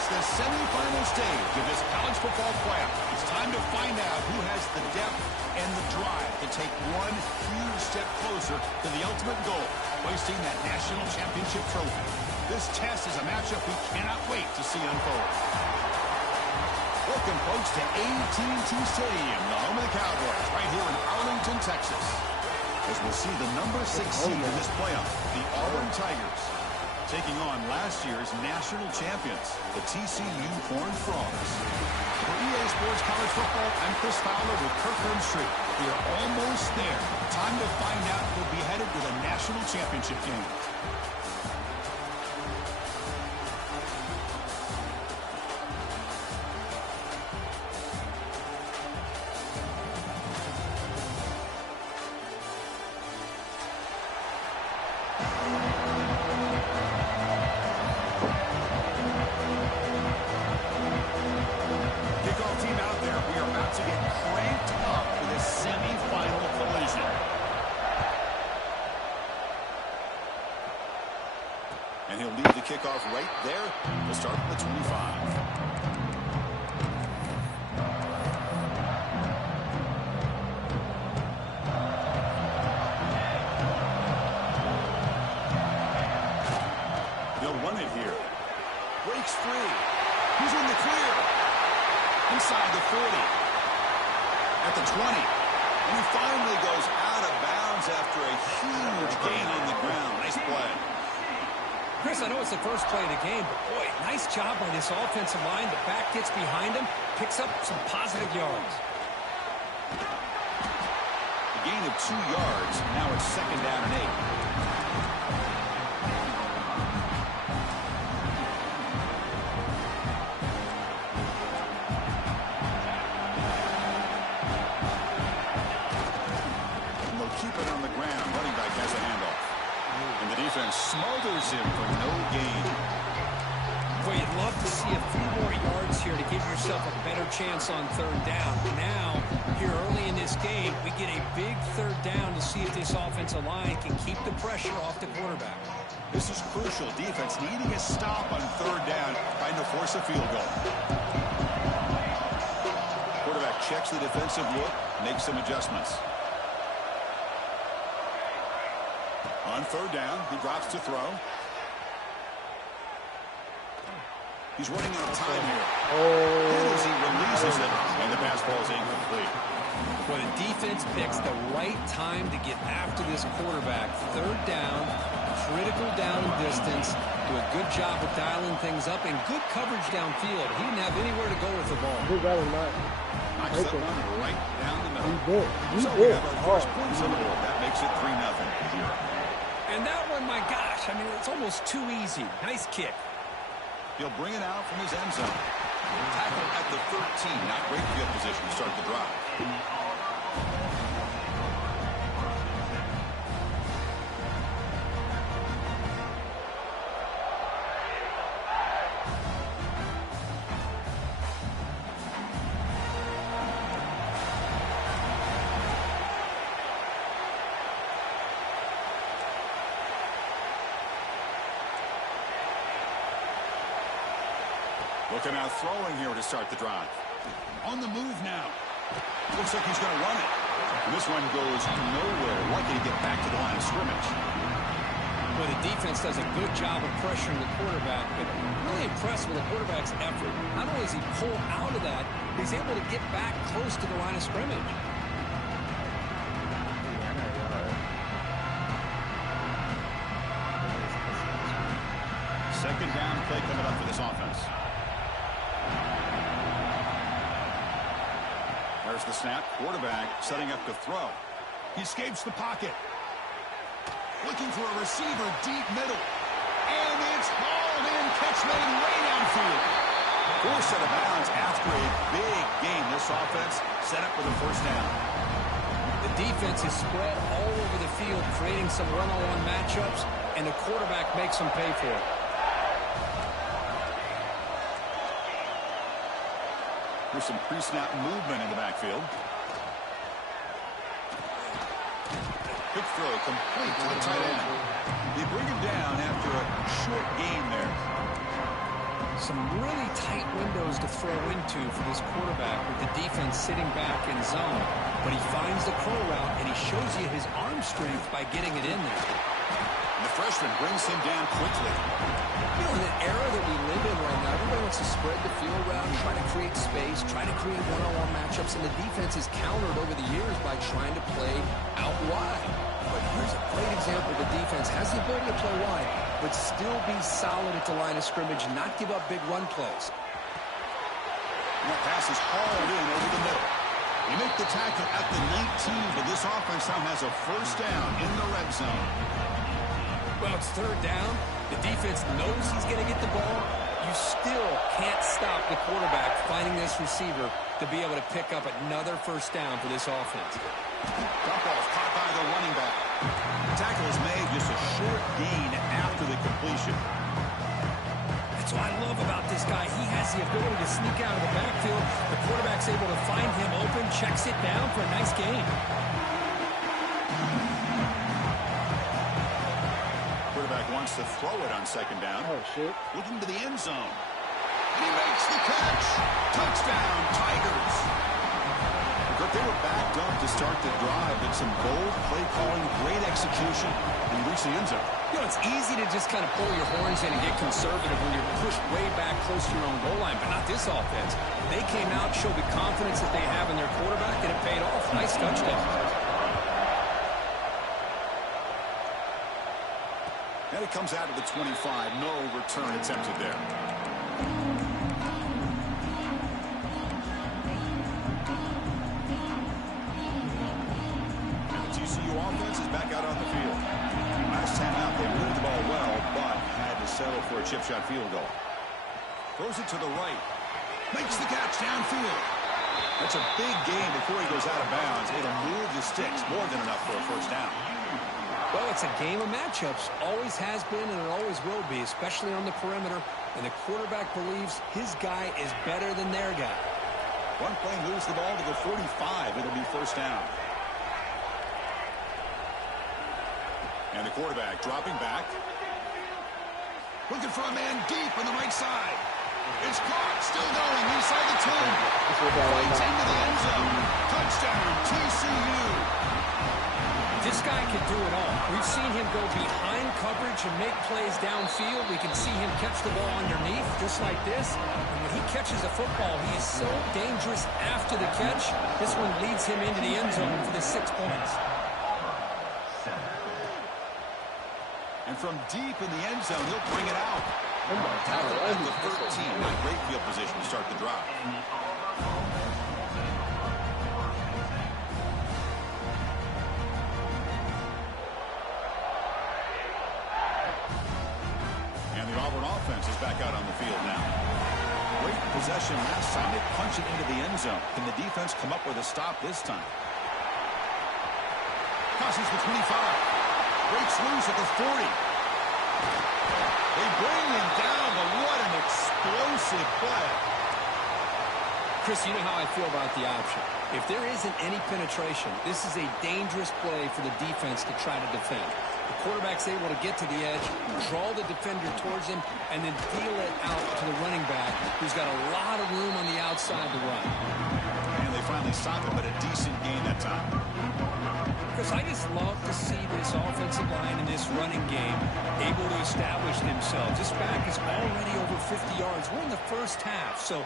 reach the semifinal stage of this college football playoff. It's time to find out who has the depth and the drive to take one huge step closer to the ultimate goal, hoisting that national championship trophy. This test is a matchup we cannot wait to see unfold. Welcome, folks, to AT&T Stadium, the home of the Cowboys, right here in Arlington, Texas. As we'll see the number 6 seed in this playoff, the Auburn Tigers, taking on last year's national champions, the TCU Horned Frogs. For EA Sports College Football, I'm Chris Fowler with Kirkland Street. We are almost there. Time to find out who'll be headed to the national championship game. And he'll leave the kickoff right there to start the 25. They'll run it here. Breaks free. He's in the clear. Inside the 40. At the 20. And he finally goes out of bounds after a huge gain on the ground. Nice play. Chris, I know it's the first play of the game, but boy, nice job by this offensive line. The back gets behind him, picks up some positive yards. A gain of 2 yards. Now it's 2nd down and 8. Keep it on the ground. Running back has a handoff. And the defense smothers him for no gain. Boy, you'd love to see a few more yards here to give yourself a better chance on 3rd down. Now, here early in this game, we get a big 3rd down to see if this offensive line can keep the pressure off the quarterback. This is crucial. Defense needing a stop on 3rd down, trying to force a field goal. Quarterback checks the defensive look, makes some adjustments. On 3rd down, he drops to throw. He's running out of time here. And as he releases it, and the pass ball is incomplete. Well, the defense picks the right time to get after this quarterback. 3rd down, critical down and distance. Do a good job of dialing things up and good coverage downfield. He didn't have anywhere to go with the ball. Knocks that one right down the middle. So we have our first points on the board. That makes it 3-0. And that one, my gosh, I mean, it's almost too easy. Nice kick. He'll bring it out from his end zone. Tackle at the 13. Not great field position to start the drive. Looking out throwing here to start the drive. On the move now. Looks like he's going to run it. And this one goes nowhere. Lucky to get back to the line of scrimmage. Well, the defense does a good job of pressuring the quarterback, but really impressed with the quarterback's effort. Not only does he pull out of that, he's able to get back close to the line of scrimmage. Second down play coming up for this offense. There's the snap. Quarterback setting up to throw. He escapes the pocket. Looking for a receiver deep middle. And it's hauled in. Catch made way downfield. Forced out of bounds after a big game. This offense set up with a 1st down. The defense is spread all over the field, creating some one-on-one matchups, and the quarterback makes them pay for it. There's some pre-snap movement in the backfield. Quick throw complete to the tight end. They bring him down after a short game there. Some really tight windows to throw into for this quarterback with the defense sitting back in zone. But he finds the curl route, and he shows you his arm strength by getting it in there. And the freshman brings him down quickly. You know, in the era that we live in right now, everybody wants to spread the field around, try to create space, try to create one-on-one matchups, and the defense is countered over the years by trying to play out wide. But here's a great example. The defense has the ability to play wide, but still be solid at the line of scrimmage, not give up big run plays. And that pass is hauled in over the middle. They make the tackle at the 19, but this offense now has a first down in the red zone. Well, it's third down. The defense knows he's going to get the ball. You still can't stop the quarterback finding this receiver to be able to pick up another first down for this offense. Dump ball is caught by the running back. The tackle is made, just a short gain after the completion. That's what I love about this guy. He has the ability to sneak out of the backfield. The quarterback's able to find him open, checks it down for a nice gain. Quarterback wants to throw it on second down. Oh, shit. Looking to the end zone. And he makes the catch. Touchdown, Tigers. But they were backed up to start the drive, but some bold play calling, great execution, and reach the end zone. You know, it's easy to just kind of pull your horns in and get conservative when you're pushed way back close to your own goal line, but not this offense. They came out, showed the confidence that they have in their quarterback, and it paid off. Nice touchdown. And it comes out of the 25. No return attempted there. And the TCU offense is back out on the field. Last time out, they moved the ball well, but had to settle for a chip shot field goal. Throws it to the right. Makes the catch downfield. That's a big gain before he goes out of bounds. It'll move the sticks, more than enough for a first down. Well, it's a game of matchups. Always has been and it always will be, especially on the perimeter. And the quarterback believes his guy is better than their guy. One play moves the ball to the 45. It'll be first down. And the quarterback dropping back. Looking for a man deep on the right side. It's caught. Still going inside the 10. Fights into the end zone. Touchdown, TCU. This guy can do it all. We've seen him go behind coverage and make plays downfield. We can see him catch the ball underneath, just like this. And when he catches a football, he is so dangerous after the catch. This one leads him into the end zone for the 6 points. And from deep in the end zone, he'll bring it out. Tackle at the 13. A great field position to start the drive. Offense is back out on the field now. Great possession last time. They punch it into the end zone. Can the defense come up with a stop this time? Crosses the 25. Breaks loose at the 40. They bring him down, but what an explosive play. Chris, you know how I feel about the option. If there isn't any penetration, this is a dangerous play for the defense to try to defend. The quarterback's able to get to the edge, draw the defender towards him, and then deal it out to the running back, who's got a lot of room on the outside to run. And they finally stop him, but a decent gain that time. Chris, I just love to see this offensive line in this running game able to establish themselves. This back is already over 50 yards. We're in the first half, so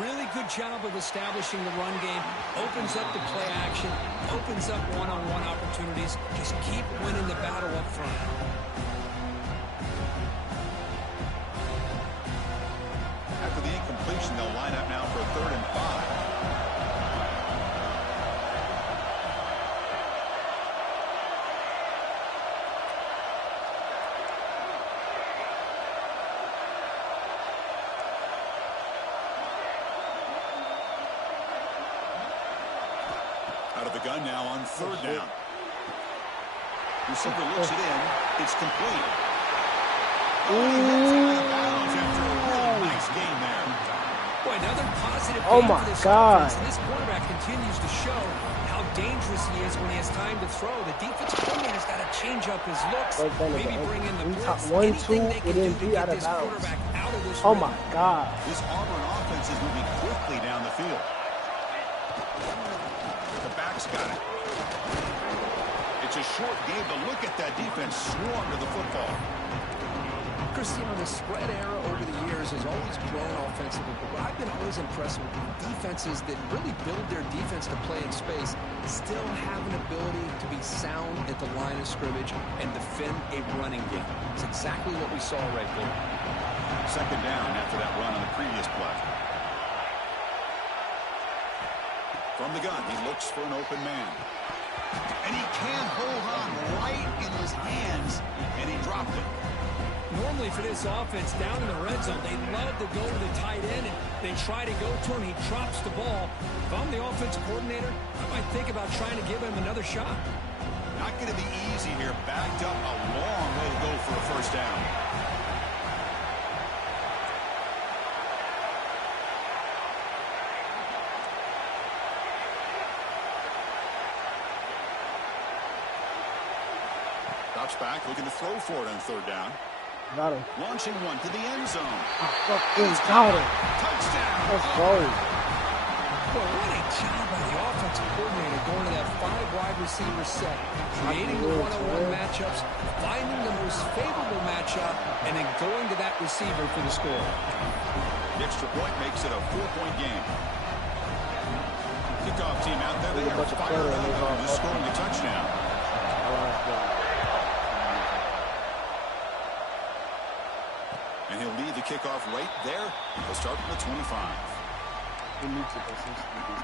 really good job of establishing the run game. Opens up the play action, opens up one-on-one opportunities. Just keep winning the battle up front. After the incompletion, they'll line up now for 3rd and 5. Out of the gun now on 3rd down. Receiver looks it in. It's complete. Oh, he heads out of bounds after a really nice game there. Boy, another positive Oh game my for this God. offense. And this quarterback continues to show how dangerous he is when he has time to throw. The defensive coordinator's got to change up his looks, maybe bring in the blitz, anything they can do to get this quarterback out of of this. Oh my God. This Auburn offense is moving quickly down the field. The back's got it. It's a short game, but look at that defense swarm to the football. Christian, the spread era over the years has always grown offensively, but what I've been always impressed with defenses that really build their defense to play in space still have an ability to be sound at the line of scrimmage and defend a running game. It's exactly what we saw right there. Second down after that run on the previous play. From the gun, he looks for an open man. And he can't hold on right in his hands, and he dropped it. Normally for this offense, down in the red zone, they love to go to the tight end, and they try to go to him. He drops the ball. If I'm the offensive coordinator, I might think about trying to give him another shot. Not going to be easy here. Backed up a long way to go for a first down. Drops back, looking to throw for it on third down. Got him. Launching one to the end zone. Got him. Touchdown. Let's go. Well, what a job by the offensive coordinator going to that 5 wide receiver set, creating the one-on-one matchups, finding the most favorable matchup, and then going to that receiver for the score. The extra point makes it a 4-point game. Kickoff team out there. They are fired up, just scoring a touchdown. And he'll lead the kickoff right there. He'll start from the 25. He needs to consistently do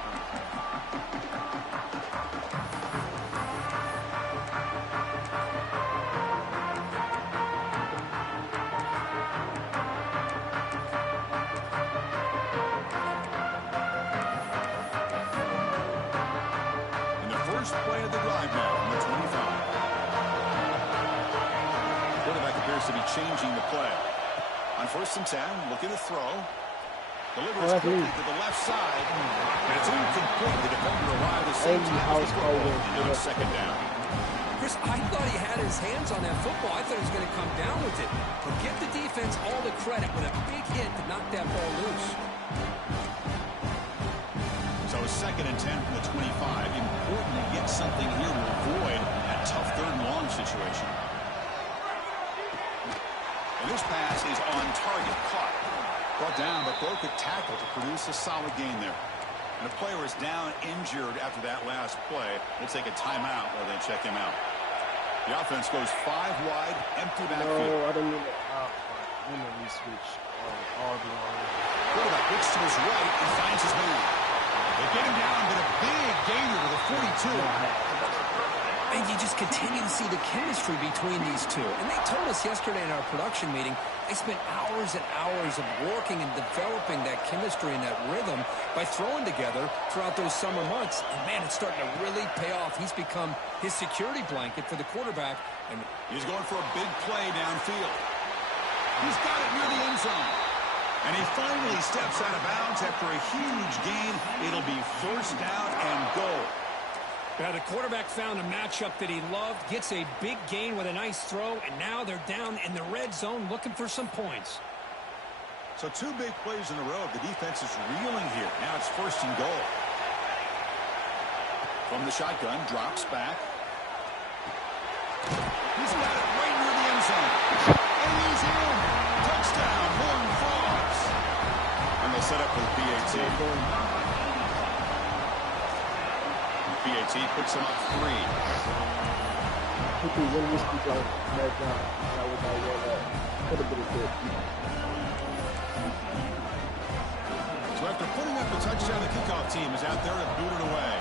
In the first play of the drive now from the 25. Quarterback appears to be changing the play. On 1st and 10, looking to throw. Delivers quickly to the left side. And it's incomplete. The defender arrived at the same time as the football. And now it's second down. Chris, I thought he had his hands on that football. I thought he was going to come down with it. But give the defense all the credit with a big hit to knock that ball loose. So 2nd and 10 from the 25. Important to get something here to avoid that tough 3rd and long situation. And this pass is on target, caught. Brought down, but broke a tackle to produce a solid gain there. And the player is down injured after that last play. We'll take a timeout while they check him out. The offense goes 5 wide, empty backfield. No, I didn't mean it. I didn't mean to switch. Quarterback looks to his right and finds his man. They get him down, but a big gainer to the 42. And you just continue to see the chemistry between these two. And they told us yesterday in our production meeting, they spent hours and hours of working and developing that chemistry and that rhythm by throwing together throughout those summer months. And, man, it's starting to really pay off. He's become his security blanket for the quarterback. And he's going for a big play downfield. He's got it near the end zone. And he finally steps out of bounds after a huge gain. It'll be first down and goal. Now the quarterback found a matchup that he loved, gets a big gain with a nice throw, and now they're down in the red zone looking for some points. So 2 big plays in a row. The defense is reeling here. Now it's 1st and goal. From the shotgun, drops back. He's got it right near the end zone. And he's in. Touchdown, Horned Frogs. And they'll set up with PAT. PAT puts him up 3. So after putting up the touchdown, the kickoff team is out there to boot it away.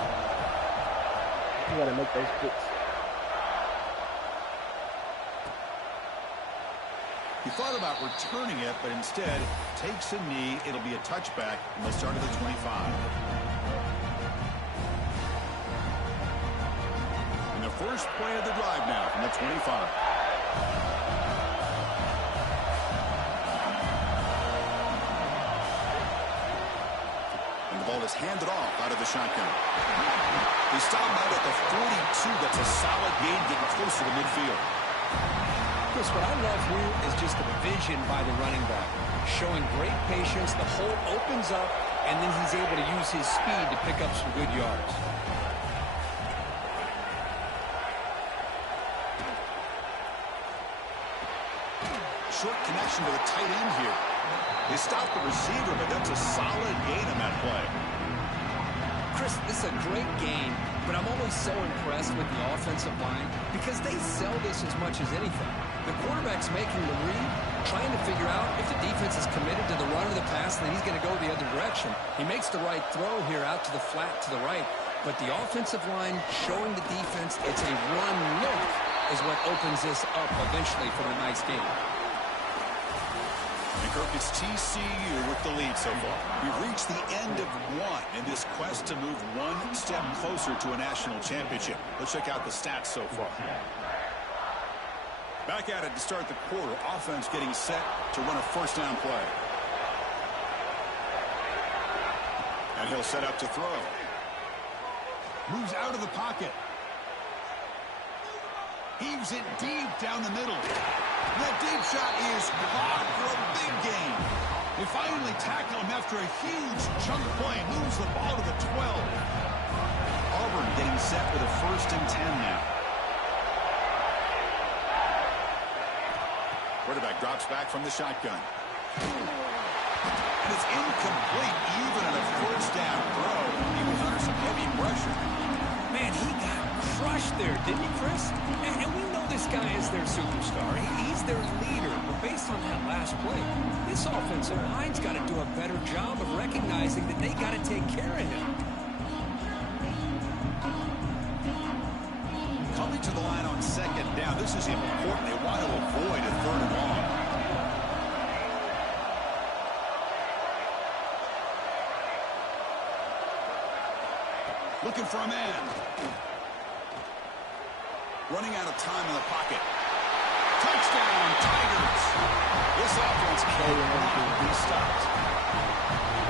You gotta make those kicks. He thought about returning it, but instead takes a knee. It'll be a touchback, and they'll start at the 25. First play of the drive now from the 25. And the ball is handed off out of the shotgun. They stop out at the 42. That's a solid gain getting closer to midfield. Chris, what I love here is just the vision by the running back. Showing great patience, the hole opens up, and then he's able to use his speed to pick up some good yards. Short connection to the tight end here. They stopped the receiver, but that's a solid gain on that play. Chris, this is a great game, but I'm always so impressed with the offensive line because they sell this as much as anything. The quarterback's making the read, trying to figure out if the defense is committed to the run or the pass, then he's going to go the other direction. He makes the right throw here out to the flat to the right, but the offensive line showing the defense it's a run look is what opens this up eventually for a nice game. And Kirk, it's TCU with the lead so far. We've reached the end of one in this quest to move one step closer to a national championship. Let's check out the stats so far. Back at it to start the quarter. Offense getting set to run a first down play. And he'll set up to throw. Moves out of the pocket. Heaves it deep down the middle. That deep shot is caught for a big gain. They finally tackle him after a huge chunk play. Moves the ball to the 12. Auburn getting set with a 1st and 10 now. Quarterback drops back from the shotgun. And it's incomplete, even on a first down throw. He was under some heavy pressure. Man, he got crushed there, didn't he, Chris? And we know this guy is their superstar. He's their leader. But based on that last play, this offensive line's got to do a better job of recognizing that they got to take care of him. Coming to the line on 2nd down. This is important. They want to avoid a 3rd and long. Looking for a man. Running out of time in the pocket. Touchdown, Tigers. This offense cannot be stopped.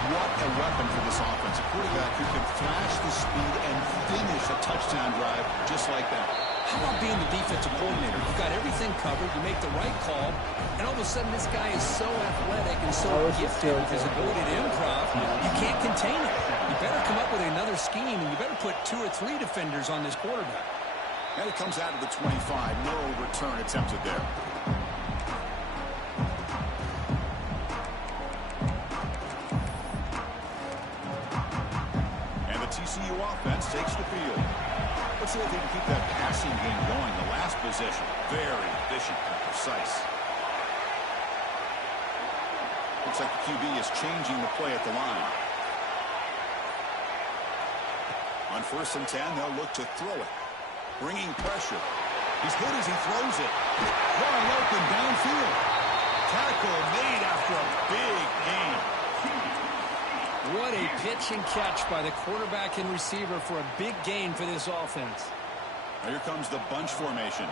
What a weapon for this offense. A quarterback who can flash the speed and finish a touchdown drive just like that. How about being the defensive coordinator? You've got everything covered. You make the right call. And all of a sudden, this guy is so athletic and so gifted with his ability to improv, you can't contain it. You better come up with another scheme, and you better put 2 or 3 defenders on this quarterback. And it comes out of the 25. No return attempted there. And the TCU offense takes the field. Let's see if they can keep that passing game going. The last possession, very efficient and precise. Looks like the QB is changing the play at the line. On 1st and 10, they'll look to throw it. Bringing pressure. He's hit as he throws it. Wide open downfield. Tackle made after a big gain. What a pitch and catch by the quarterback and receiver for a big gain for this offense. Now here comes the bunch formation.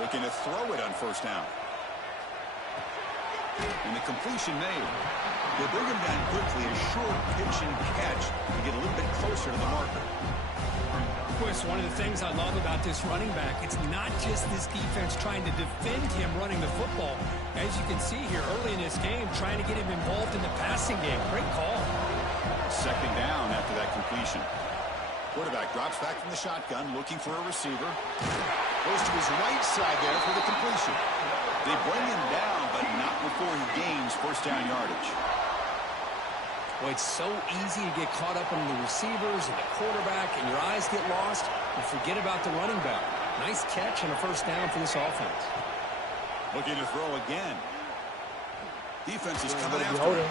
Looking to throw it on 1st down. And the completion made. They bring him down quickly. A short pitch and catch to get a little bit closer to the marker. Chris, one of the things I love about this running back, it's not just this defense trying to defend him running the football. As you can see here early in this game, trying to get him involved in the passing game. Great call. 2nd down after that completion. Quarterback drops back from the shotgun, looking for a receiver. Goes to his right side there for the completion. They bring him down, but not before he gains 1st down yardage. Well, it's so easy to get caught up in the receivers and the quarterback, and your eyes get lost. You forget about the running back. Nice catch and a 1st down for this offense. Looking to throw again. Defense is coming after him.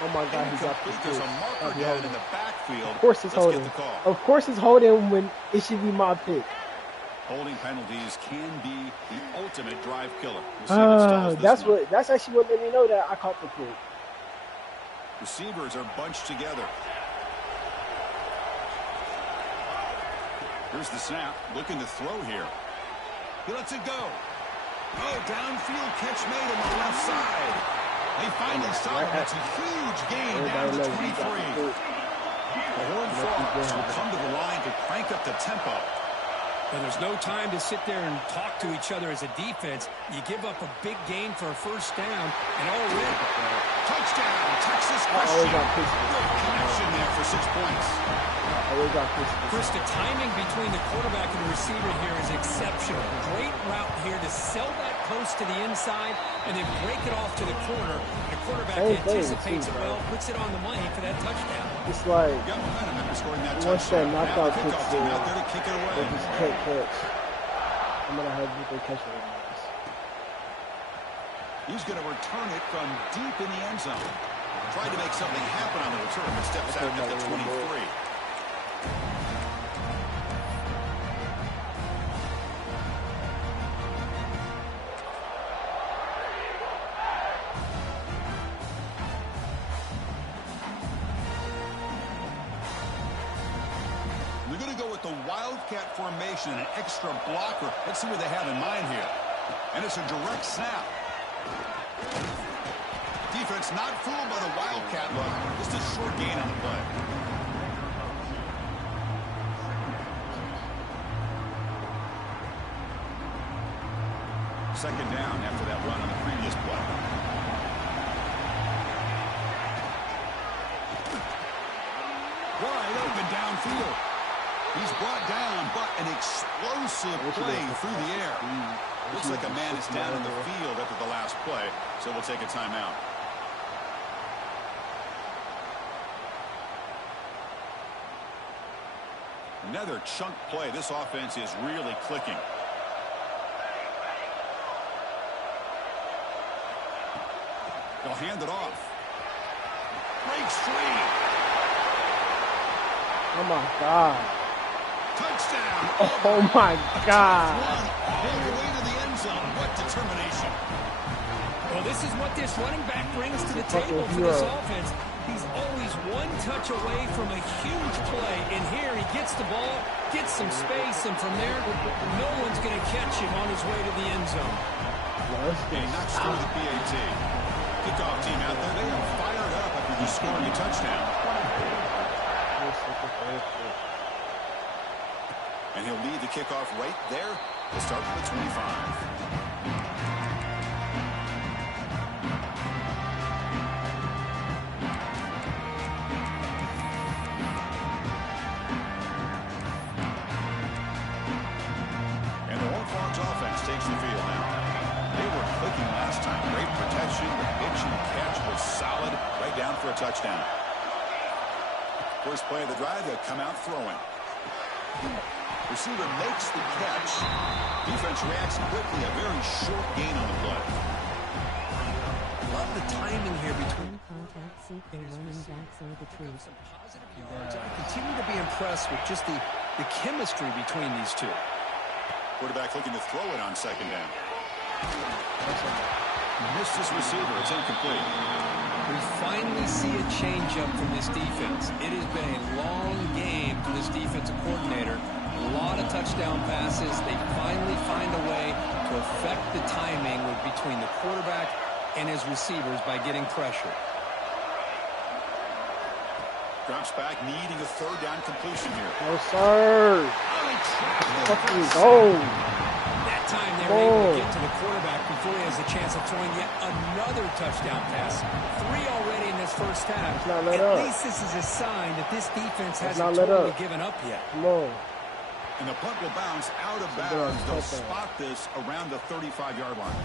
Oh my God, he's up. There's a marker down in the backfield. Of course it's holding. Of course it's holding when it should be my pick. Holding penalties can be the ultimate drive killer. We'll that's actually what let me know that I caught the pick. Receivers are bunched together. Here's the snap. Looking to throw here. He lets it go. Oh, downfield catch made on the left side. They finally saw it. That's a huge gain down to 23. The Horned Frogs will come to the line to pick up the tempo. And there's no time to sit there and talk to each other as a defense. You give up a big gain for a first down, and already. Touchdown, Texas Christian. Great connection there for 6 points. Chris, the timing between the quarterback and the receiver here is exceptional. Great route here to sell that post to the inside and then break it off to the corner. The quarterback anticipates it well, puts it on the money for that touchdown. It's like got momentum after scoring that once touchdown. that knockout Now the kicks kickoff team in, out there to kick it away. they just can't catch. I'm gonna have you catch it. He's going to return it from deep in the end zone. Tried to make something happen on the return, but steps out at the 23. They're going to go with the Wildcat formation, an extra blocker. Let's see what they have in mind here. And it's a direct snap. Defense not fooled by the Wildcat look. Just a short gain on the play. Second down after that run on the previous play. Wide open downfield. He's brought down, but an explosive play through the air. Looks like a man is down in the field after the last play, so we'll take a timeout. Another chunk play. This offense is really clicking. They'll hand it off. Breaks free. Oh my God. Touchdown. Oh my God. All the way to the end zone. What determination. Well, this is what this running back brings to the table for this offense. He's always one touch away from a huge play. And here he gets the ball, gets some space, and from there, no one's going to catch him on his way to the end zone. He knocks through the PAT. Kickoff team out there. They are fired up after just scoring a touchdown. And he'll lead the kickoff right there. We'll start with the 25. Takes the field now. They were clicking last time. Great protection. The pitch and catch was solid. Right down for a touchdown. First play of the drive, they'll come out throwing. Receiver makes the catch. Defense reacts quickly. A very short gain on the play. Love the timing here between contact, seek the running backs or the trees. some positive yards. I continue to be impressed with just the chemistry between these two. Quarterback looking to throw it on second down. Missed his receiver. It's incomplete. We finally see a change-up from this defense. It has been a long game for this defensive coordinator. A lot of touchdown passes. They finally find a way to affect the timing between the quarterback and his receivers by getting pressure. Drops back, needing a third down completion here. No, sir. Fucking go. That time they were able to get to the quarterback before he has a chance of throwing yet another touchdown pass. 3 already in this first half. At least this is a sign that this defense hasn't totally given up yet. Come on. And the punt will bounce out of bounds. They'll spot this around the 35-yard line.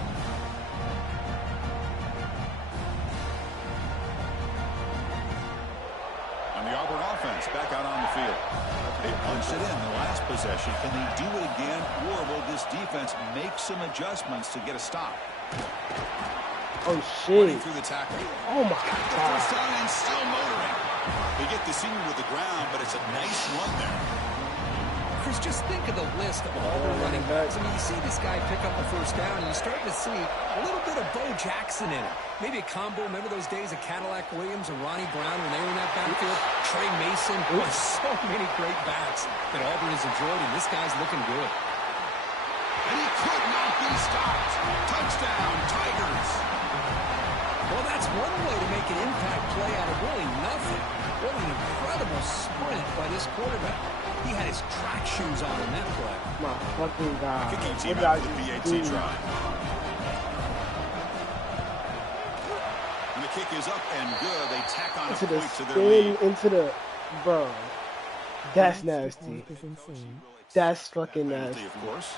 The Auburn offense back out on the field. They punched it in the last possession. Can they do it again, or will this defense make some adjustments to get a stop? Oh, shit. Running through the tackle. Oh, my God. First down and still motoring. They get the senior to the ground, but it's a nice run there. Chris, just think of the list of Auburn running backs. I mean, you see this guy pick up a first down, and you start to see a little bit of Bo Jackson in it. Maybe a combo. Remember those days of Cadillac Williams and Ronnie Brown when they were in that backfield? Trey Mason. There's so many great backs that Auburn has enjoyed, and this guy's looking good. And he could not be stopped. Touchdown, Tigers. Well, that's one way to make an impact play out of really nothing. What an incredible sprint by this quarterback. He had his track shoes on in that play. My fucking God. Kicking team What out did for the I PAT do? try. And the kick is up and good. They tack on Into a the point to their spin, lead. into the... Bro. That's nasty. Footwork is insane. That's fucking Penalty, nasty. of course.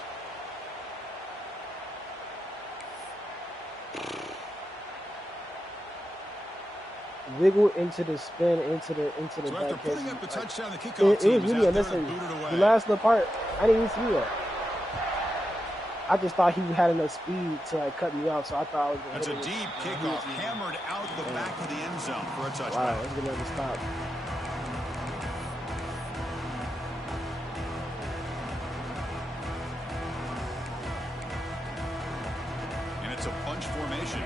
Wiggle into the spin, into the So back after catch. putting up the touchdown, the kickoff It was team is really out there unnecessary. and booted away. The last little part, I didn't even see that. I just thought he had enough speed to like cut me off, so I thought I was gonna That's a hit him. deep kickoff, hammered out the back of the end zone for a touchback. Wow, it's gonna never stop. And it's a bunch formation.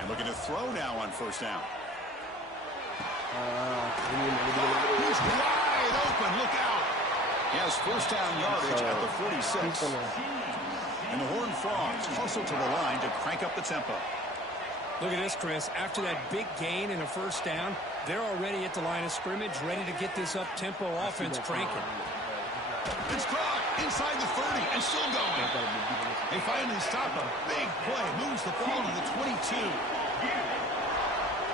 And looking to throw now on first down. He's wide open. Look out. He has first down yardage at the 46. And the Horned Frogs hustle to the line to crank up the tempo. Look at this, Chris. After that big gain and a first down, they're already at the line of scrimmage, ready to get this up-tempo offense cranking. It's caught inside the 30 and still going. They finally stop a big play. Moves the ball to the 22.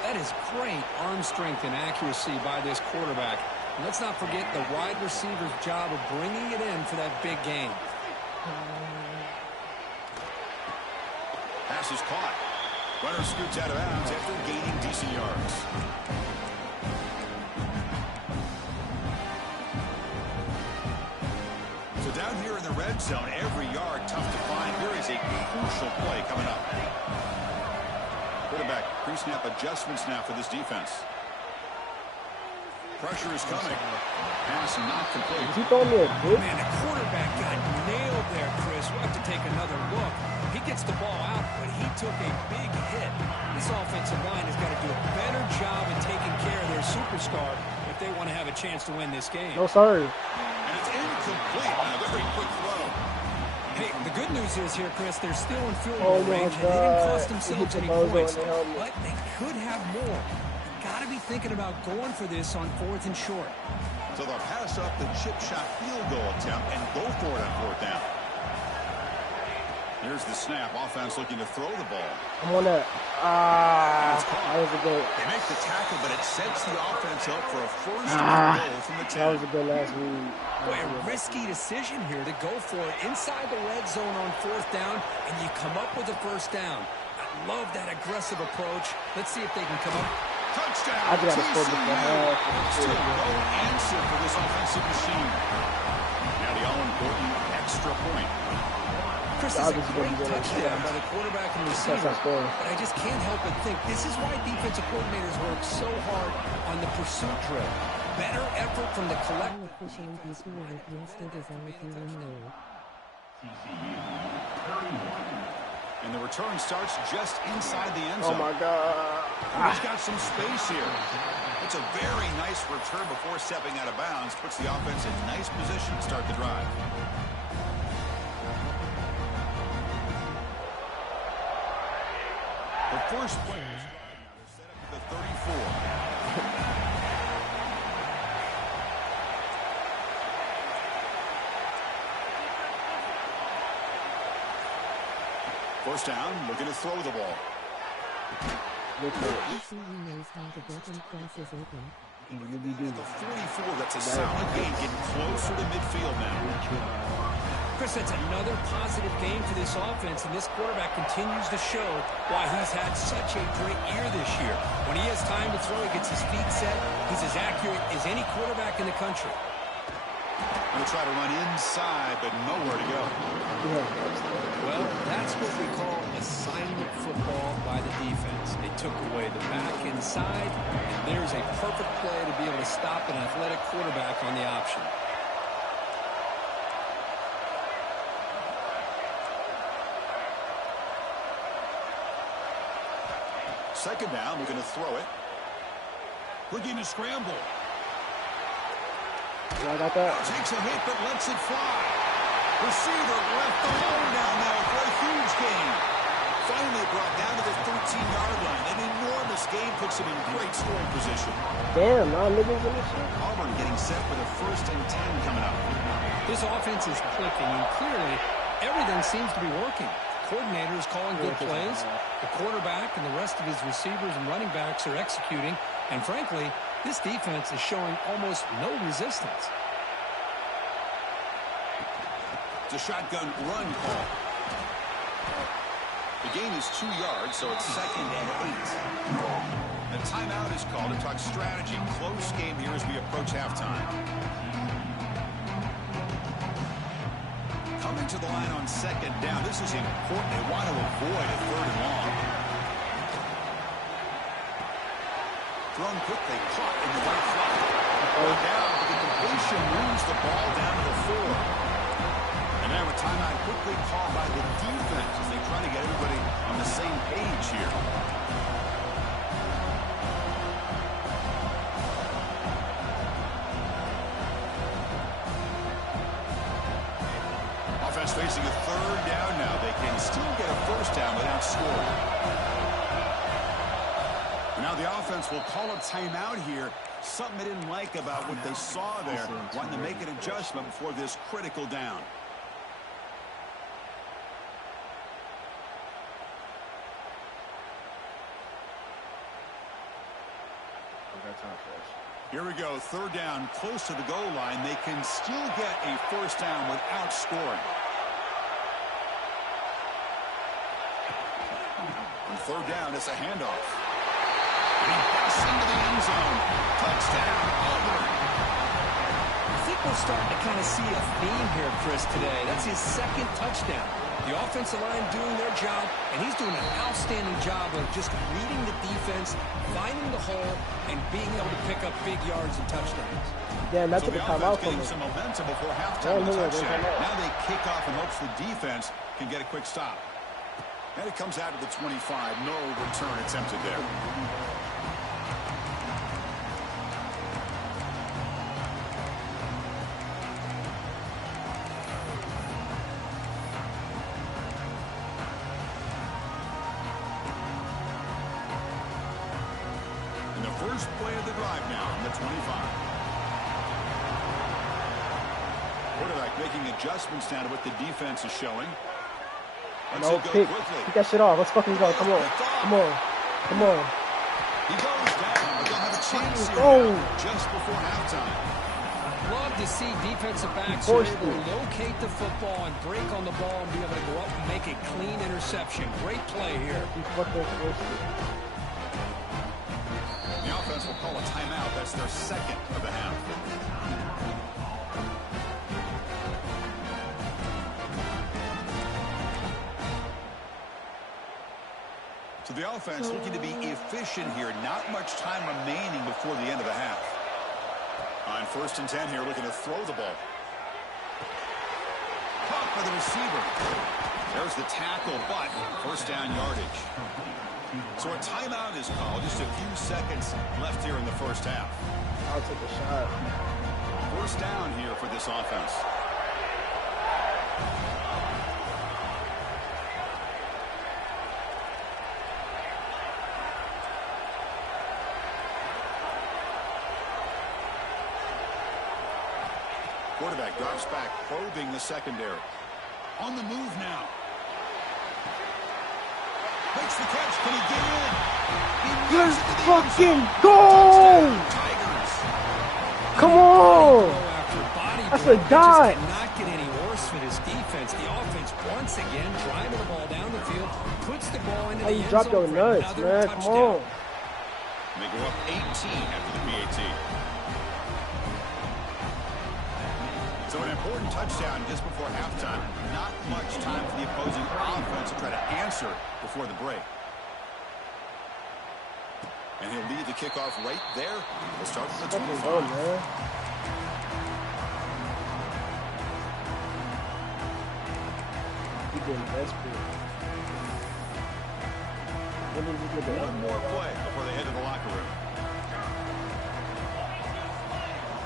That is great arm strength and accuracy by this quarterback. And let's not forget the wide receiver's job of bringing it in for that big gain. Pass is caught. Runner scoots out of bounds after gaining decent yards. So down here in the red zone, every yard tough to find. Here is a crucial play coming up. Quarterback pre-snap adjustments now for this defense. Pressure is coming. Pass not complete. He throwing me a bitch. Man, the quarterback got nailed there, Chris. We'll have to take another look. He gets the ball out, but he took a big hit. This offensive line has got to do a better job of taking care of their superstar if they want to have a chance to win this game. No, sorry. And it's incomplete. A very quick throw. Hey, the good news is here, Chris, they're still in field Oh goal my range, and they didn't God. cost He themselves hit any the bozo points. in the helmet. But they could have more. Got to be thinking about going for this on 4th and short. So they'll pass up the chip shot field goal attempt and go for it on 4th down. Here's the snap. Offense looking to throw the ball. I'm on that. That was a good. They make the tackle, but it sets the offense up for a first and goal from the 10. That was a good last read. Boy, a risky decision here to go for it inside the red zone on 4th down, and you come up with a first down. I love that aggressive approach. Let's see if they can come up. Touchdown. I just got to score before half. Still no answer for this offensive machine. Now the all-important extra point. Chris, this is a great touchdown by the quarterback and receiver, but I just can't help but think this is why defensive coordinators work so hard on the pursuit drill. Better effort from the collect. All officially useful with instant is only feeling low. And the return starts just inside the end Oh zone. my God. He's got some space here. It's a very nice return before stepping out of bounds. Puts the offense in nice position to start the drive. The first players set up at the 34. First down, looking to throw the ball. ECU knows how to get and crosses open. The 44, that's a solid gain, getting closer to midfield now. Chris, that's another positive game for this offense, and this quarterback continues to show why he's had such a great year this year. When he has time to throw, he gets his feet set. He's as accurate as any quarterback in the country. Going to try to run inside, but nowhere to go. Well, that's what we call assignment football by the defense. They took away the back inside, and there's a perfect play to be able to stop an athletic quarterback on the option. Second down, we're going to throw it. Looking to scramble. I got that. Takes a hit, but lets it fly. Receiver left alone down there for a huge gain. Finally brought down to the 13-yard line. An enormous gain puts him in great scoring position. Damn, niggas in this shit. Auburn getting set for the 1st and 10 coming up. This offense is clicking, and clearly everything seems to be working. The coordinator is calling good plays. The quarterback and the rest of his receivers and running backs are executing. And frankly, this defense is showing almost no resistance. It's a shotgun run call. The gain is 2 yards, so it's 2nd and 8. The timeout is called to talk strategy. Close game here as we approach halftime. Coming to the line on 2nd down. This is important. They want to avoid a 3rd and long. Thrown quickly, caught in the right flat. Brought down, but the completion moves the ball down to the 4. And now a timeout quickly called by the defense as they try to get everybody on the same page here. Offense facing a 3rd down now. They can still get a 1st down without scoring. Now the offense will call a timeout here. Something they didn't like about what they saw there. Wanting to make an adjustment before this critical down. Here we go, 3rd down, close to the goal line. They can still get a 1st down without scoring. On 3rd down, it's a handoff. And he busts into the end zone. Touchdown, Auburn. I think we're starting to kind of see a theme here, Chris, today. That's his 2nd touchdown. The offensive line doing their job, and he's doing an outstanding job of just reading the defense, finding the hole, and being able to pick up big yards and touchdowns. Yeah, that's so the the time offense out getting some momentum before halftime with a touchdown. Now they kick off and hopes the defense can get a quick stop. And it comes out to the 25. No return attempted there. First play of the drive now on the 25. Quarterback making adjustments now to what the defense is showing. No pick. Pick that shit off. Let's fucking go. Come on. Come on. Come on. He goes down, but they'll have a chance here just before halftime. Love to see defensive backs who are able to locate the football and break on the ball and be able to go up and make a clean interception. Great play here. The offense will call a timeout. That's their 2nd of the half. So the offense looking to be efficient here. Not much time remaining before the end of the half. On 1st and 10 here, looking to throw the ball. Caught by the receiver. There's the tackle, but 1st down yardage. So a timeout is called. Just a few seconds left here in the 1st half. I'll take a shot. 1st down here for this offense. Quarterback drops back, probing the secondary. On the move now. Makes the catch. Can he get in? Let's fucking go! Come on! That's a dive. Not get any worse for this defense. The offense once again driving the ball down the field, puts the ball into the end zone. You dropped your nuts, man. Come on. They go up 18 after the PAT. So an important touchdown just before halftime. Not much time for the opposing offense to try to answer before the break. And he'll lead the kickoff right there. We'll start with the 25. One more play before they head to the locker room.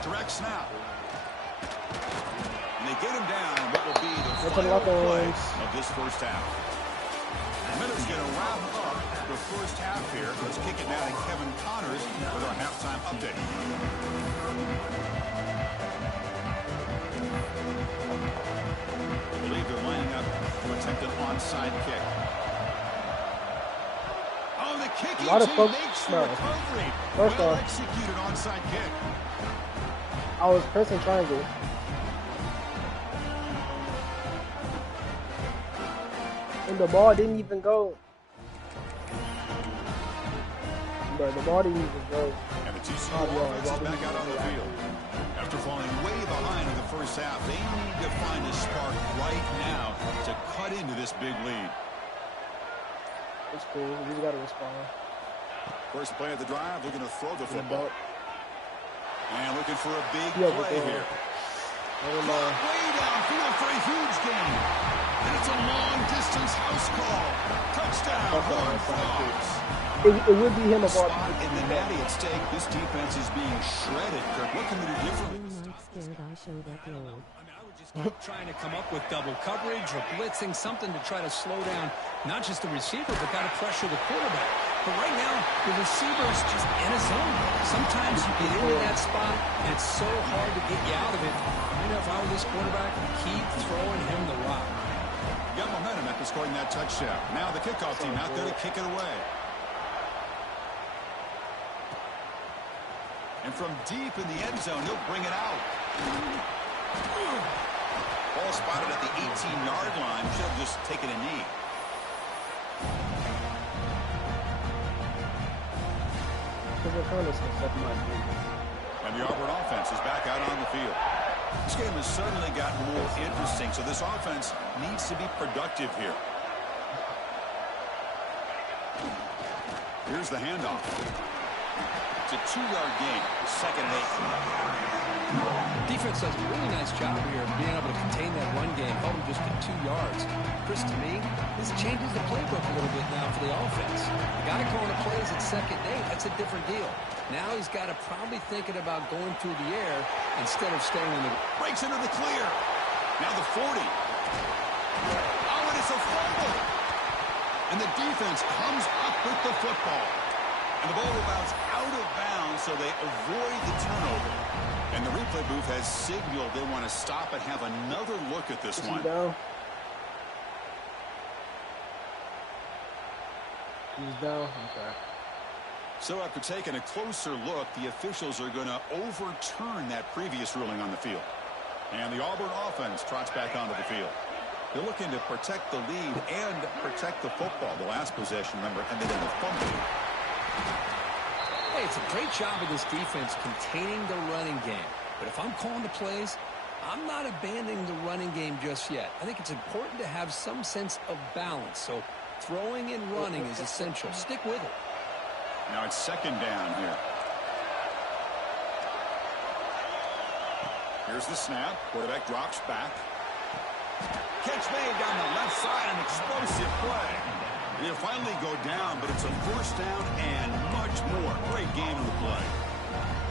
Direct snap. And they get him down on what will be the final play of this 1st half. Miller's going to wrap up the first half here. Let's kick it now to Kevin Connors with our halftime update. I believe they're lining up to attempt an onside kick. Oh, the kicking team makes the recovery. Well executed onside kick. I was pressing triangle. And the ball didn't even go. Bro, the ball didn't even go. And the TCU offense is back out on the field. After falling way behind in the first half, they need to find a spark right now to cut into this big lead. It's cool. We just got to respond. First play of the drive, looking to throw the football. And looking for a big play here. Way downfield for a huge gain. And it's a long-distance house call. Touchdown, Horned Frogs. It would be him Spot in the natty at stake. This defense is being shredded. Kirk, what can we do differently? Trying to come up with double coverage or blitzing, something to try to slow down not just the receiver, but got to pressure the quarterback. But right now, the receiver's just in a zone. Sometimes you get into that spot, and it's so hard to get you out of it. I know if I were this quarterback, keep throwing him the rock. Got momentum after scoring that touchdown. Now the kickoff team out there to kick it away. And from deep in the end zone, he'll bring it out. Ball spotted at the 18-yard line. Should have just taken a knee. And the Auburn offense is back out on the field. This game has certainly gotten more interesting, so this offense needs to be productive here. Here's the handoff. It's a 2-yard gain, 2nd and 8. Defense does a really nice job here of being able to contain that run game, held him just to 2 yards. Chris, to me, this changes the playbook a little bit now for the offense. The guy calling the plays at 2nd and 8, that's a different deal. Now he's got to probably thinking about going through the air instead of staying in the... Breaks into the clear. Now the 40. Oh, and it's a fumble. And the defense comes up with the football. And the ball will bounce out of bounds, so they avoid the turnover. And the replay booth has signaled they want to stop and have another look at this one. He's down. Okay. So after taking a closer look, the officials are going to overturn that previous ruling on the field. And the Auburn offense trots back onto the field. They're looking to protect the lead and protect the football. The last possession, remember, ended in a fumble. Hey, it's a great job of this defense containing the running game. But if I'm calling the plays, I'm not abandoning the running game just yet. I think it's important to have some sense of balance. So throwing and running is essential. Stick with it. Now it's 2nd down here. Here's the snap. Quarterback drops back. Catch made down the left side. An explosive play. He'll finally go down, but it's a 1st down and much more. Great game in the play.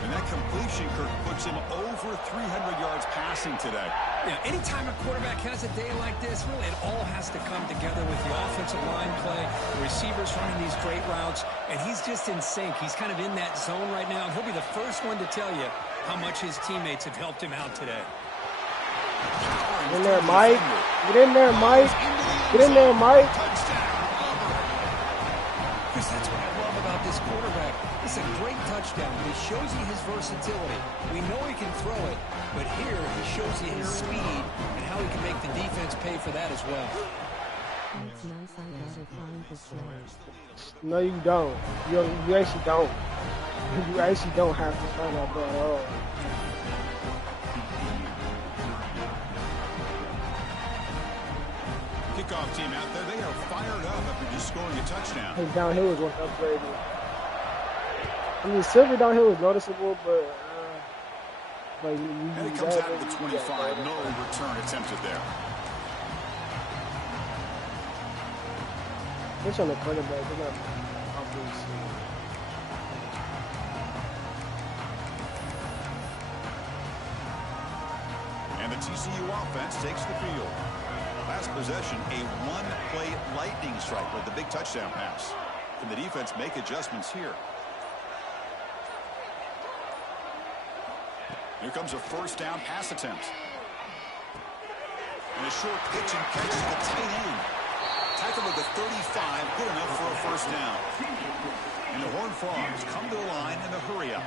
And that completion, Kirk, puts him over 300 yards passing today. Yeah, anytime a quarterback has a day like this, really it all has to come together with the offensive line play, the receivers running these great routes, and he's just in sync. He's kind of in that zone right now, and he'll be the first one to tell you how much his teammates have helped him out today. Get in there, Mike. Get in there, Mike. Get in there, Mike. Chris, that's what I love about this quarterback. It's a great touchdown. He shows you his versatility. We know he can throw it, but here he shows you his speed and how he can make the defense pay for that as well. No, you don't. You actually don't. You actually don't have to find out that at all. Kickoff team out there, they are fired up after just scoring a touchdown. His downhill was what's upgraded. I mean, Silver downhill was noticeable, but and it comes out of the 25. No return attempted there. It's on the quarterback. They're not obvious. And the TCU offense takes the field. last possession, a one-play lightning strike with the big touchdown pass. Can the defense make adjustments here? Here comes a first down pass attempt. And a short pitch and catch to the tight end. Tackled at the 35, good enough for a first down. And the Horned Frogs come to the line in a hurry-up.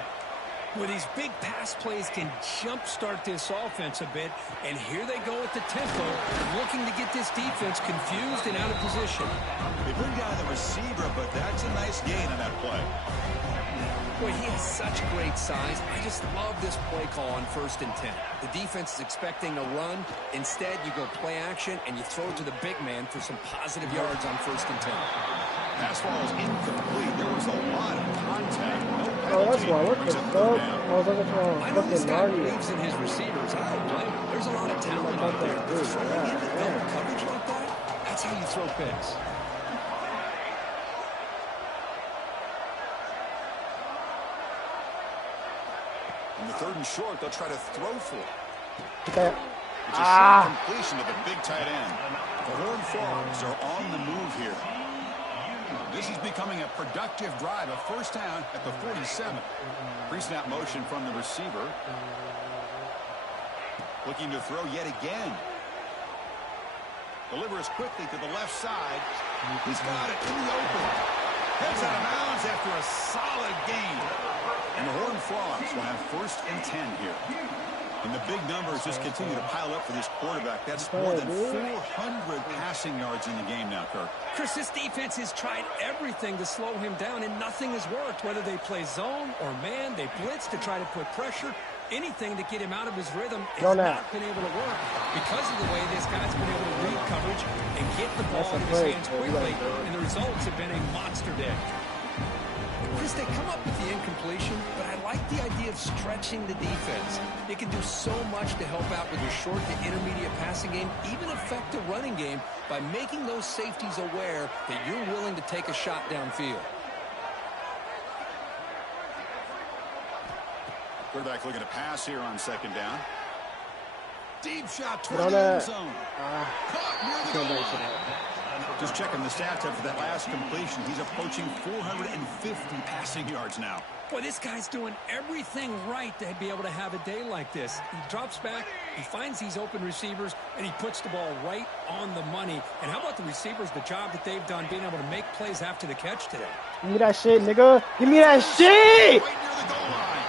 Well, these big pass plays can jumpstart this offense a bit, and here they go at the tempo, looking to get this defense confused and out of position. They bring down the receiver, but that's a nice gain on that play. Boy, he has such great size. I just love this play call on 1st and 10. The defense is expecting a run. Instead, you go play action, and you throw it to the big man for some positive yards on 1st and 10. Pass ball is incomplete. There was a lot of contact. No penalty. Oh, that's why. What the fuck? I was looking for I know this fucking guy Narnia. believes in his receivers. I don't blame him. There's a lot of talent out there. But throwing into double coverage like that, that's how you throw picks. On the 3rd and short, they'll try to throw for it. Okay. It's a short completion to the big tight end. The Horned Frogs are on the move here. This is becoming a productive drive, a first down at the 47. Pre-snap motion from the receiver. Looking to throw yet again. Delivers quickly to the left side. He's got it in the open. Heads out of bounds after a solid gain. And the Horned Frogs will have 1st and 10 here. And the big numbers just continue to pile up for this quarterback. That's more than 400 passing yards in the game now, Kirk. Chris, this defense has tried everything to slow him down, and nothing has worked. Whether they play zone or man, they blitz to try to put pressure. Anything to get him out of his rhythm has not been able to work because of the way this guy's been able to read coverage and get the ball in his hands quickly, and the results have been a monster day. Chris, they come up with the incompletion, but I like the idea of stretching the defense. It can do so much to help out with your short to intermediate passing game, even affect the running game by making those safeties aware that you're willing to take a shot downfield. Quarterback looking to pass here on 2nd down. Deep shot toward the end zone. Caught near the goal line. Just checking the stats after that last completion. He's approaching 450 passing yards now. Boy, this guy's doing everything right to be able to have a day like this. He drops back, he finds these open receivers, and he puts the ball right on the money. And how about the receivers, the job that they've done being able to make plays after the catch today? Give me that shit, nigga. Give me that shit! Right near the goal line.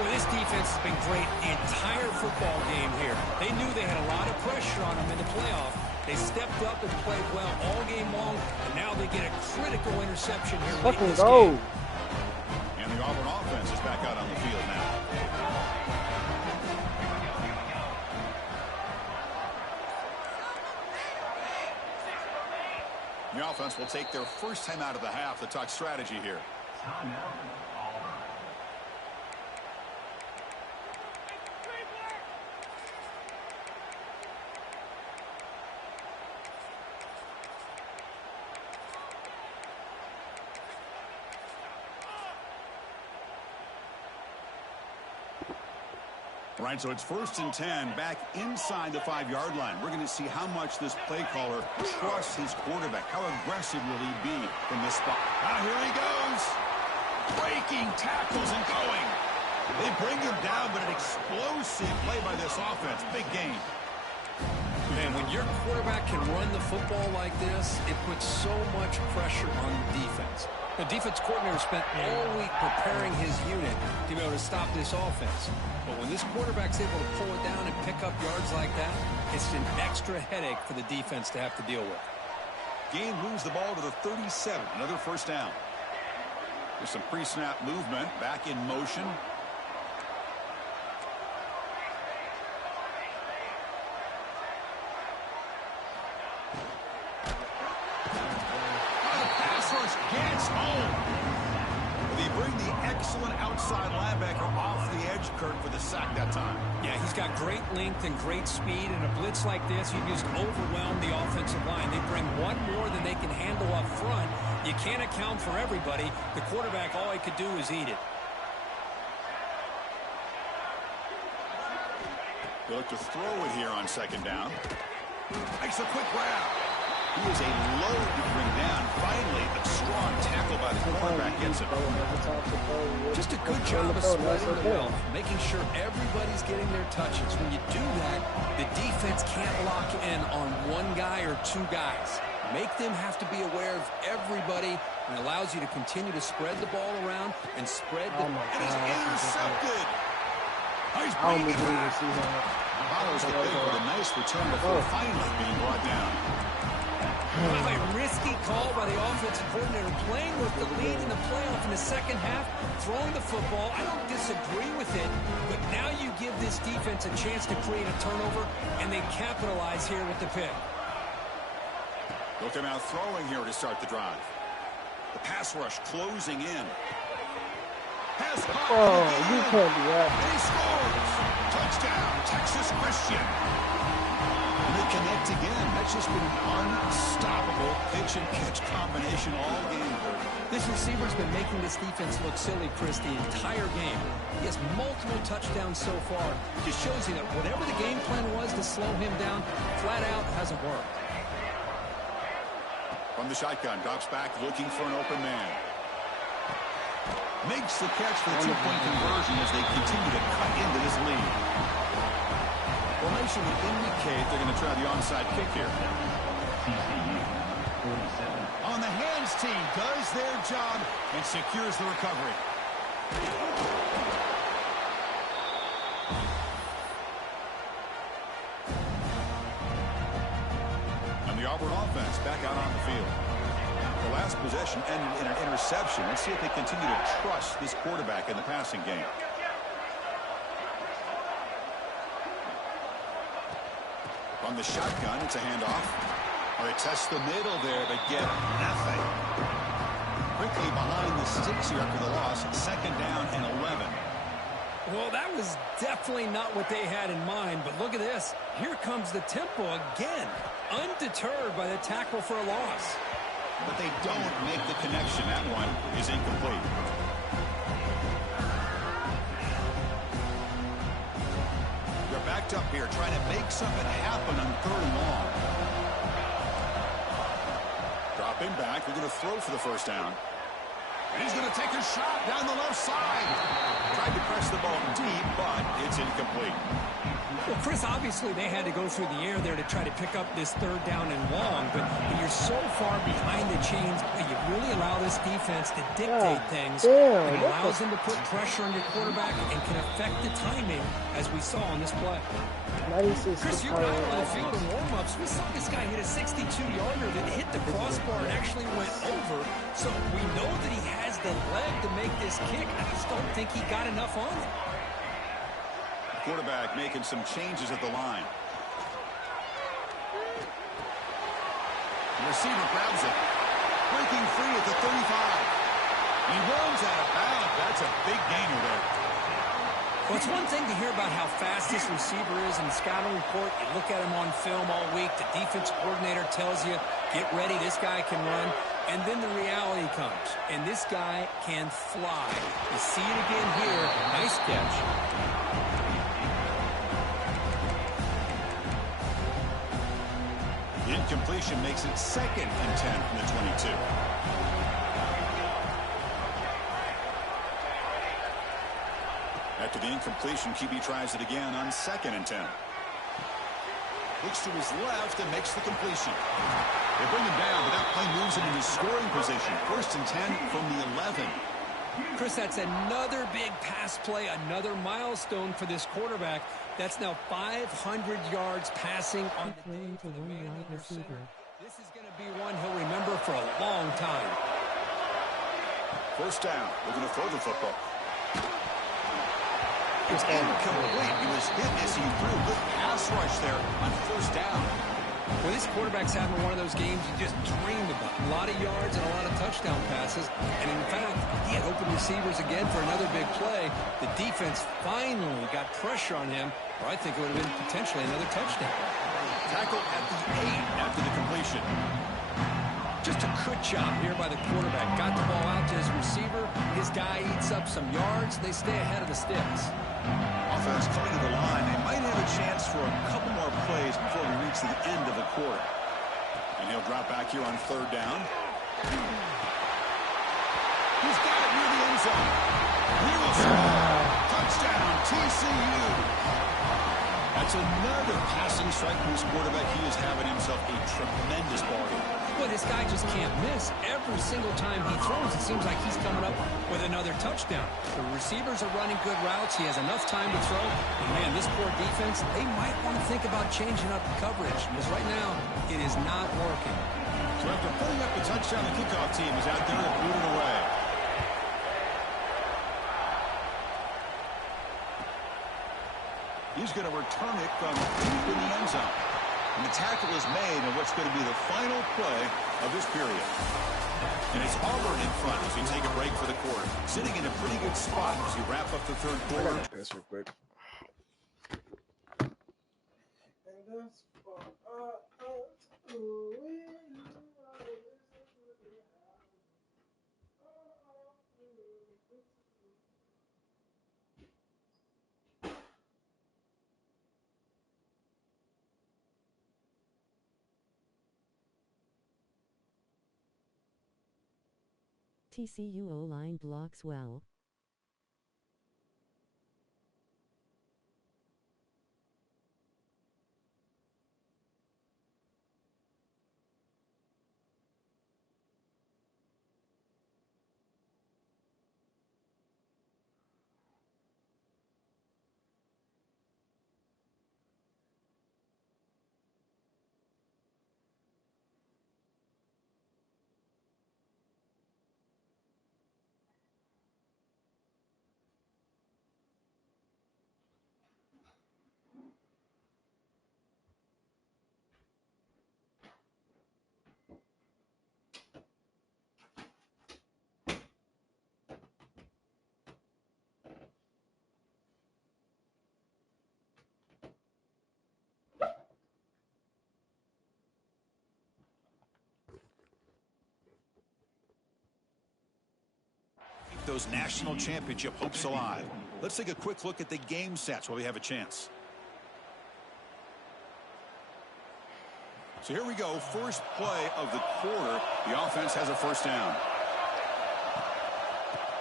Well, this defense has been great the entire football game here. They knew they had a lot of pressure on them in the playoff. They stepped up and played well all game long, and now they get a critical interception here late in this game. And the Auburn offense is back out on the field now. The offense will take their first time out of the half to talk strategy here. All right, so it's 1st and 10 back inside the 5-yard line. We're going to see how much this play caller trusts his quarterback. How aggressive will he be from this spot? Ah, here he goes. Breaking tackles and going. They bring him down, but an explosive play by this offense. Big game. Man, when your quarterback can run the football like this, it puts so much pressure on the defense. The defense coordinator spent all week preparing his unit to be able to stop this offense. But when this quarterback's able to pull it down and pick up yards like that, it's an extra headache for the defense to have to deal with. Gain moves the ball to the 37. Another first down. There's some pre-snap movement. Back in motion. Gets home. They bring the excellent outside linebacker off the edge, Kirk, for the sack that time. Yeah, he's got great length and great speed. In a blitz like this, you just overwhelm the offensive line. They bring one more than they can handle up front. You can't account for everybody. The quarterback, all he could do is eat it. They look to throw it here on 2nd down. Makes a quick grab. He is a load to bring down. Finally, the strong tackle by the quarterback gets him. Just a good job of spreading the wealth, making sure everybody's getting their touches. When you do that, the defense can't lock in on one guy or two guys. Make them have to be aware of everybody, and allows you to continue to spread the ball around and spread the... It is intercepted. He's bringing it back. Follows the big with a nice return before finally being brought down. Well, a risky call by the offensive coordinator, playing with the lead in the playoff in the second half, throwing the football. I don't disagree with it, but now you give this defense a chance to create a turnover, and they capitalize here with the pick. Looking out throwing here to start the drive. The pass rush closing in. Pass you can't do that. And he scores. Touchdown, Texas Christian. And they connect again. That's just been an unstoppable pitch and catch combination all game. This receiver's been making this defense look silly, Chris, the entire game. He has multiple touchdowns so far. It just shows you that whatever the game plan was to slow him down, flat out hasn't worked. From the shotgun, drops back looking for an open man. Makes the catch for the two-point conversion as they continue to cut into this lead. Formation would indicate they're going to try the onside kick here. On the hands team does their job and secures the recovery. And the Auburn offense back out on the field. The last possession ended in an interception. Let's see if they continue to trust this quarterback in the passing game. On the shotgun, it's a handoff. They test the middle there, but get nothing. Quickly behind the sticks here after the loss. Second down and 11. Well, that was definitely not what they had in mind, but look at this. Here comes the tempo again. Undeterred by the tackle for a loss. But they don't make the connection. That one is incomplete. They're backed up here trying to make something happen on 3rd and long. Dropping back. They're going to throw for the first down. And he's going to take a shot down the left side. Tried to press the ball deep, but it's incomplete. Well, Chris, obviously they had to go through the air there to try to pick up this 3rd down and long, but when you're so far behind the chains, you really allow this defense to dictate things. It allows them to put pressure on your quarterback and can affect the timing, as we saw on this play. Chris, you were out on the field in warm-ups. We saw this guy hit a 62-yarder that hit the crossbar and actually went over, so we know that he has the leg to make this kick. I just don't think he got enough on it. Quarterback making some changes at the line. The receiver grabs it. Breaking free at the 35. He runs out of bounds. That's a big gainer there. Well, it's one thing to hear about how fast this receiver is in the scouting report. You look at him on film all week. The defense coordinator tells you, get ready, this guy can run. And then the reality comes, and this guy can fly. You see it again here. Nice catch. The incompletion makes it 2nd and 10 from the 22. After the incompletion, QB tries it again on 2nd and 10. Looks to his left and makes the completion. They bring him down, but that play moves him into scoring position. 1st and 10 from the 11. Chris, that's another big pass play, another milestone for this quarterback. That's now 500 yards passing on the day for the man under center. This is going to be one he'll remember for a long time. 1st down. They're going to throw the football. It's incomplete. He was hit as he threw. Good pass rush there on 1st down. Well, this quarterback's having one of those games you just dreamed about. A lot of yards and a lot of touchdown passes. And in fact, he had open receivers again for another big play. The defense finally got pressure on him, or I think it would have been potentially another touchdown. Tackle at the 8 after the completion. Just a good job here by the quarterback. Got the ball out to his receiver. His guy eats up some yards. They stay ahead of the sticks. Offense coming to the line. They might have have a chance for a couple more plays before we reach the end of the quarter. And he'll drop back here on third down. He's got it near the end zone. He will score. Touchdown, TCU. That's another passing strike from his quarterback. He is having himself a tremendous ball game. Well, this guy just can't miss. Every single time he throws, it seems like he's coming up with another touchdown. The receivers are running good routes. He has enough time to throw. And, man, this poor defense, they might want to think about changing up coverage because right now it is not working. So after putting up the touchdown, the kickoff team is out there to boot it away. He's going to return it from deep in the end zone. And the tackle is made on what's going to be the final play of this period. And it's Auburn in front as we take a break for the quarter. Sitting in a pretty good spot as we wrap up the third quarter. This real quick. TCU O-line blocks well. Those national championship hopes alive. Let's take a quick look at the game stats while we have a chance. So here we go. First play of the quarter. The offense has a first down.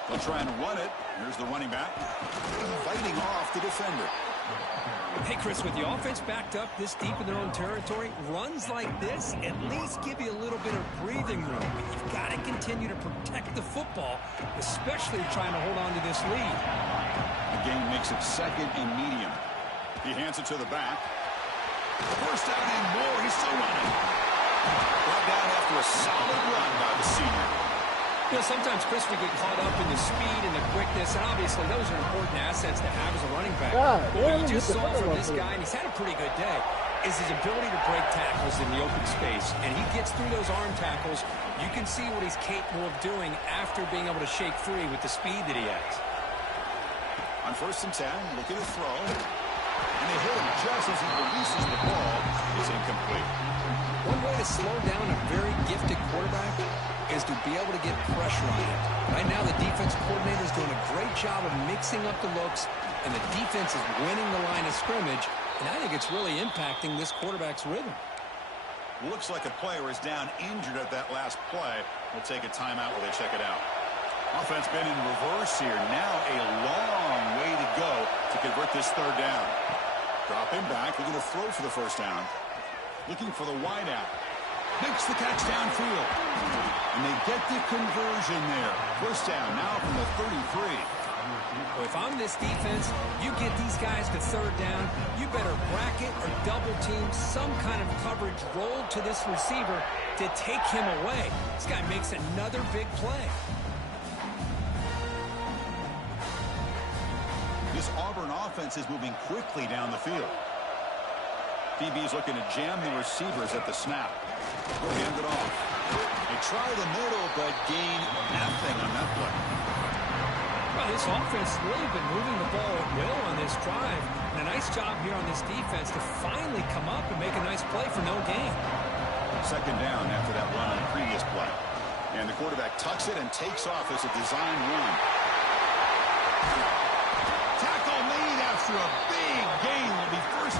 They'll try and run it. Here's the running back. Fighting off the defender. Hey, Chris, with the offense backed up this deep in their own territory, runs like this at least give you a little bit of breathing room. But you've got to continue to protect the football, especially trying to hold on to this lead. The game makes it second and medium. He hands it to the back. First down and more. He's still running. Brought down after a solid run by the senior. You know, sometimes, Chris, we get caught up in the speed and the quickness, and obviously those are important assets to have as a running back. God, but what you just the saw from football this field. guy, and he's had a pretty good day, is his ability to break tackles in the open space. And he gets through those arm tackles. You can see what he's capable of doing after being able to shake free with the speed that he has. On 1st and 10, look at the throw. And they hit him just as he releases the ball. It's incomplete. One way to slow down a very gifted quarterback is to be able to get pressure on him. Right now, the defense coordinator is doing a great job of mixing up the looks, and the defense is winning the line of scrimmage, and I think it's really impacting this quarterback's rhythm. Looks like a player is down injured at that last play. We'll take a timeout while they check it out. Offense been in reverse here. Now a long way to go to convert this third down. Drop him back. They're going to throw for the first down. Looking for the wideout. Makes the catch downfield. And they get the conversion there. First down now from the 33. Well, if I'm this defense, you get these guys to third down, you better bracket or double team some kind of coverage roll to this receiver to take him away. This guy makes another big play. This Auburn offense is moving quickly down the field. DB's looking to jam the receivers at the snap. Go hand it off. They try the middle, but gain nothing on that play. Well, this offense has really been moving the ball at will on this drive. And a nice job here on this defense to finally come up and make a nice play for no gain. Second down after that run on the previous play. And the quarterback tucks it and takes off as a design run. Tackle made after a big gain. Will be 1st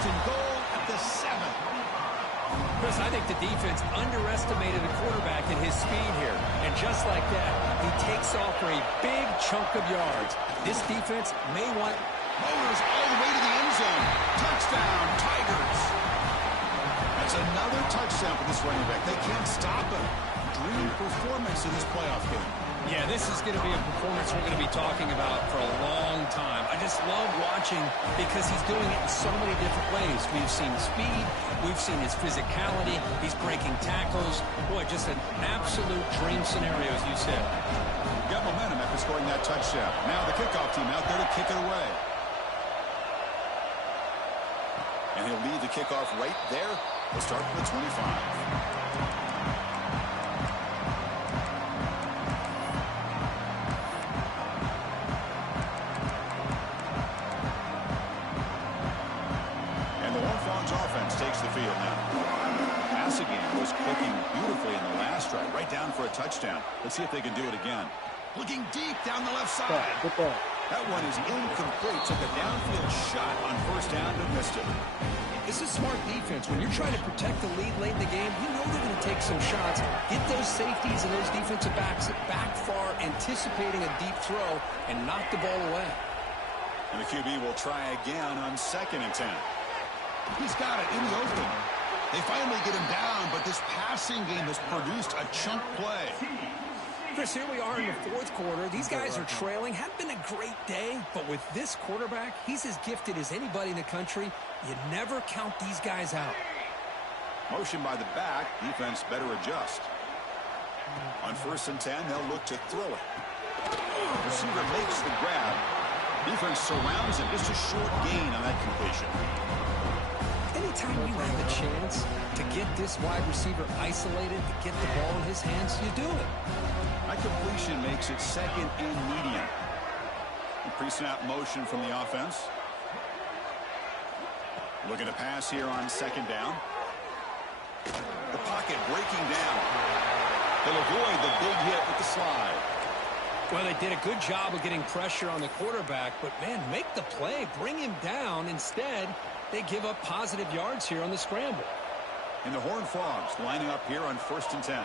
Chris, I think the defense underestimated the quarterback and his speed here. And just like that, he takes off for a big chunk of yards. This defense may want... Motors all the way to the end zone. Touchdown, Tigers. That's another touchdown for this running back. They can't stop him. Dream performance in this playoff game. Yeah, this is going to be a performance we're going to be talking about for a long time. I just love watching because he's doing it in so many different ways. We've seen speed. We've seen his physicality. He's breaking tackles. Boy, just an absolute dream scenario, as you said. Got momentum after scoring that touchdown. Now the kickoff team out there to kick it away. And he'll lead the kickoff right there. We'll start from the 25. Takes the field now. Passing game was clicking beautifully in the last drive, right down for a touchdown. Let's see if they can do it again. Looking deep down the left side. That one is incomplete. Took a downfield shot on first down but missed it. This is smart defense. When you're trying to protect the lead late in the game, you know they're going to take some shots. Get those safeties and those defensive backs back far, anticipating a deep throw, and knock the ball away. And the QB will try again on 2nd and 10. He's got it in the open. They finally get him down, but this passing game has produced a chunk play. Chris, here we are in the 4th quarter. These guys are trailing. Hadn't been a great day, but with this quarterback, he's as gifted as anybody in the country. You never count these guys out. Motion by the back. Defense better adjust. On 1st and 10, they'll look to throw it. Receiver makes the grab. Defense surrounds him. Just a short gain on that completion. Anytime you have a chance to get this wide receiver isolated, to get the ball in his hands, you do it. That completion makes it 2nd and medium. Pre-snap motion from the offense. Looking to pass here on 2nd down. The pocket breaking down. They'll avoid the big hit with the slide. Well, they did a good job of getting pressure on the quarterback, but, man, make the play. Bring him down. Instead, they give up positive yards here on the scramble. And the Horned Frogs lining up here on 1st and 10.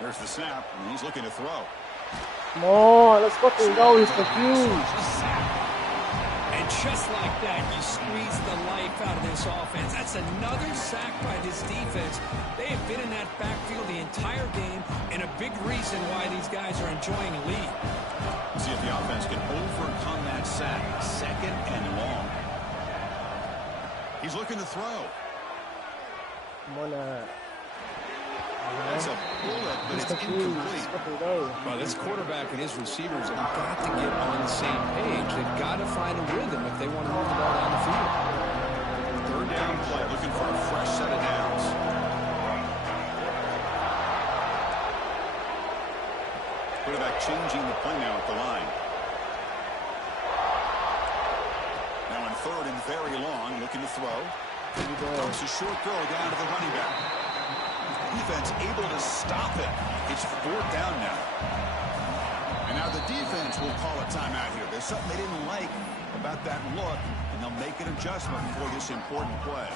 There's the snap, and he's looking to throw. Come on, let's fucking go. He's confused. And just like that, you squeeze the life out of this offense. That's another sack by this defense. They have been in that backfield the entire game, and a big reason why these guys are enjoying a lead. See if the offense can overcome that sack. 2nd and long. He's looking to throw. That's a bullet, but it's incomplete. Well, this quarterback and his receivers have got to get on the same page. They've got to find a rhythm if they want to move the ball down the field. 3rd down play, looking for a fresh set of downs. Quarterback changing the play now at the line. Now on 3rd and very long, looking to throw. Throws a short throw down to the running back. Defense able to stop it. It's 4th down now. And now the defense will call a timeout here. There's something they didn't like about that look, and they'll make an adjustment for this important play.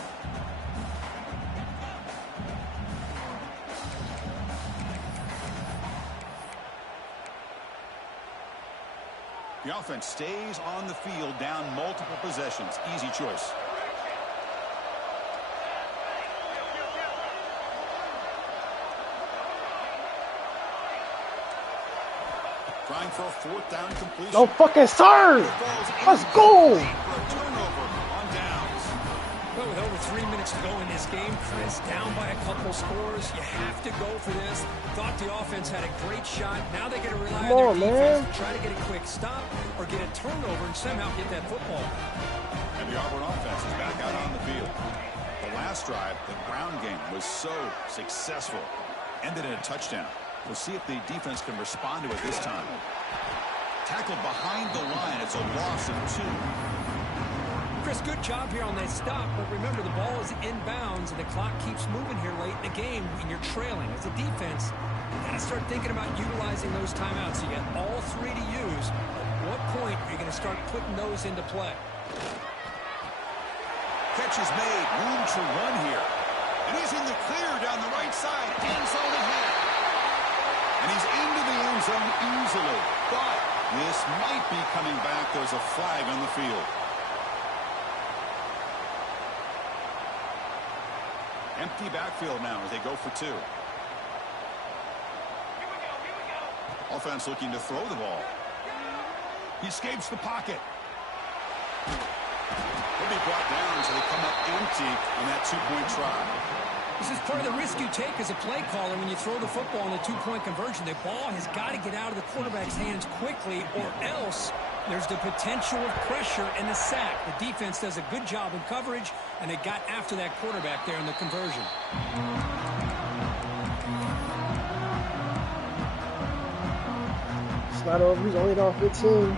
The offense stays on the field, down multiple possessions. Easy choice. Trying for a 4th down completion. No fucking serve. Let's go. Turnover on downs. Well, with over 3 minutes to go in this game, Chris, down by a couple scores, you have to go for this. Thought the offense had a great shot. Now they got to rely on their defense to try to get a quick stop or get a turnover and somehow get that football. And the Auburn offense is back out on the field. The last drive, the ground game was so successful. Ended in a touchdown. We'll see if the defense can respond to it this time. Tackled behind the line. It's a loss of 2. Chris, good job here on that stop, but remember the ball is inbounds and the clock keeps moving here late in the game when you're trailing. As a defense, you got to start thinking about utilizing those timeouts. You got all 3 to use. At what point are you going to start putting those into play? Catch is made. Room to run here. And he's in the clear down the right side. End zone ahead. And he's into the end zone easily. But this might be coming back. There's a flag on the field. Empty backfield now as they go for two. Offense looking to throw the ball. He escapes the pocket. He'll be brought down so they come up empty on that two-point try. This is part of the risk you take as a play caller when you throw the football in a two-point conversion. The ball has got to get out of the quarterback's hands quickly, or else there's the potential of pressure and the sack. The defense does a good job in coverage, and they got after that quarterback there in the conversion. It's not over. He's only down 15.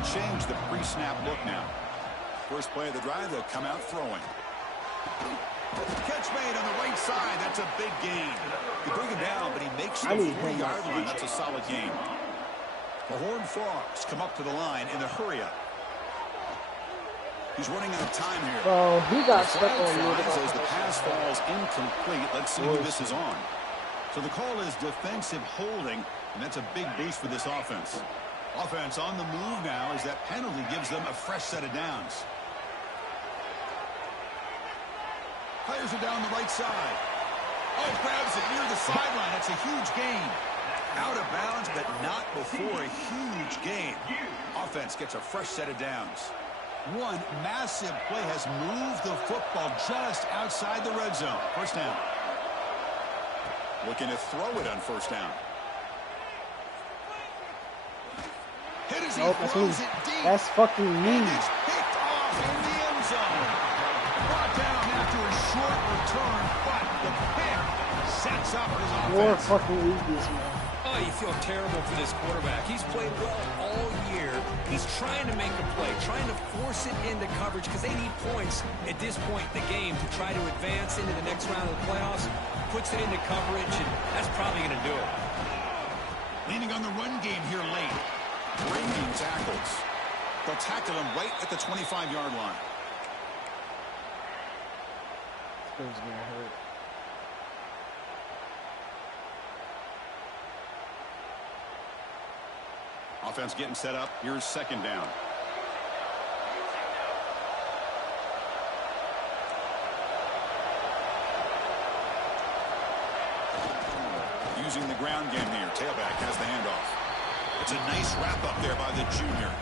Change the pre-snap look now. First play of the drive, they'll come out throwing. Catch made on the right side. That's a big gain. You bring him down, but he makes the 3-yard line. That's a solid gain. The Horned Frogs come up to the line in the hurry-up. He's running out of time here. Oh, he got stuck on me. As the pass falls incomplete. Let's see who this is on. So the call is defensive holding, and that's a big boost for this offense. Offense on the move now as that penalty gives them a fresh set of downs. Fires it down the right side. Oh, grabs it near the sideline. That's a huge gain. Out of bounds, but not before a huge gain. Offense gets a fresh set of downs. One massive play has moved the football just outside the red zone. First down. Looking to throw it on first down. Nope, that's fucking me. It's picked off in the end zone. Brought down after a short return, but the pick sets up his offense. More fucking easiest, man. Oh, you feel terrible for this quarterback. He's played well all year. He's trying to make a play, trying to force it into coverage because they need points at this point in the game to try to advance into the next round of the playoffs. Puts it into coverage, and that's probably going to do it. Leaning on the run game here late. Breaking tackles. They'll tackle him right at the 25-yard line. This thing's gonna hurt. Offense getting set up. Here's second down. Using the ground game here. Tailback has the handoff. It's a nice wrap-up there by the junior.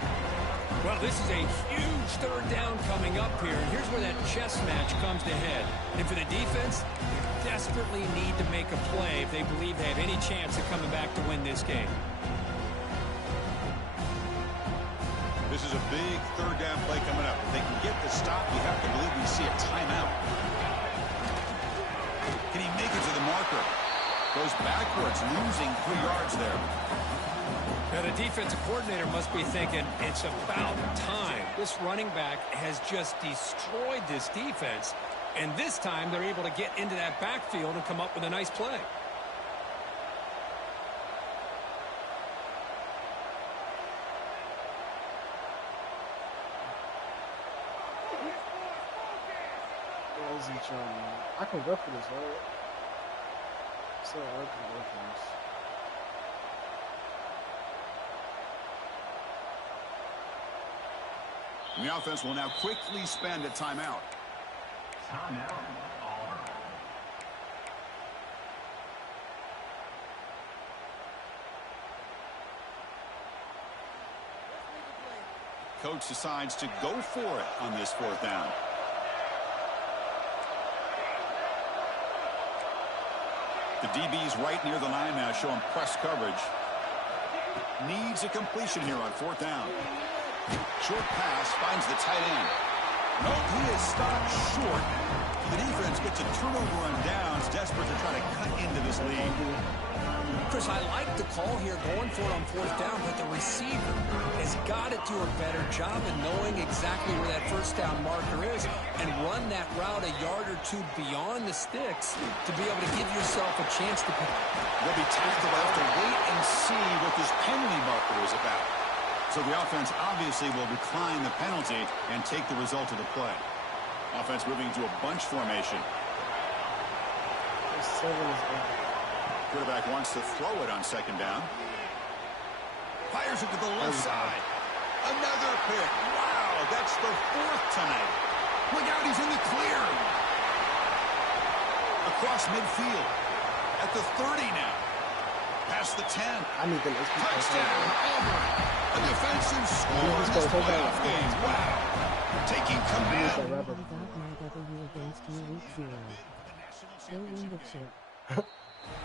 Well, this is a huge third down coming up here. And here's where that chess match comes to head. And for the defense, they desperately need to make a play if they believe they have any chance of coming back to win this game. This is a big third down play coming up. If they can get the stop, you have to believe we see a timeout. Can he make it to the marker? Goes backwards, losing 3 yards there. Now, the defensive coordinator must be thinking, it's about time. This running back has just destroyed this defense, and this time they're able to get into that backfield and come up with a nice play. I can go for this, right? So I can go for this. The offense will now quickly spend a timeout. Coach decides to go for it on this fourth down. The DB's right near the line now, showing press coverage. Needs a completion here on fourth down. Short pass finds the tight end. Nope, he is stopped short. The defense gets a turnover on downs, desperate to try to cut into this lead. Chris, I like the call here going for it on fourth down, but the receiver has got to do a better job of knowing exactly where that first down marker is and run that route a yard or two beyond the sticks to be able to give yourself a chance to pick. They'll be tackled. They'll have to wait and see what this penalty marker is about. So the offense obviously will decline the penalty and take the result of the play. Offense moving to a bunch formation. Quarterback wants to throw it on second down. Fires it to the left side. Another pick. Wow, that's the fourth tonight. Look out, he's in the clear. Across midfield. At the 30 now. Past the 10. I need the touchdown. Over. A defensive score in this playoff game. Wow. Taking command.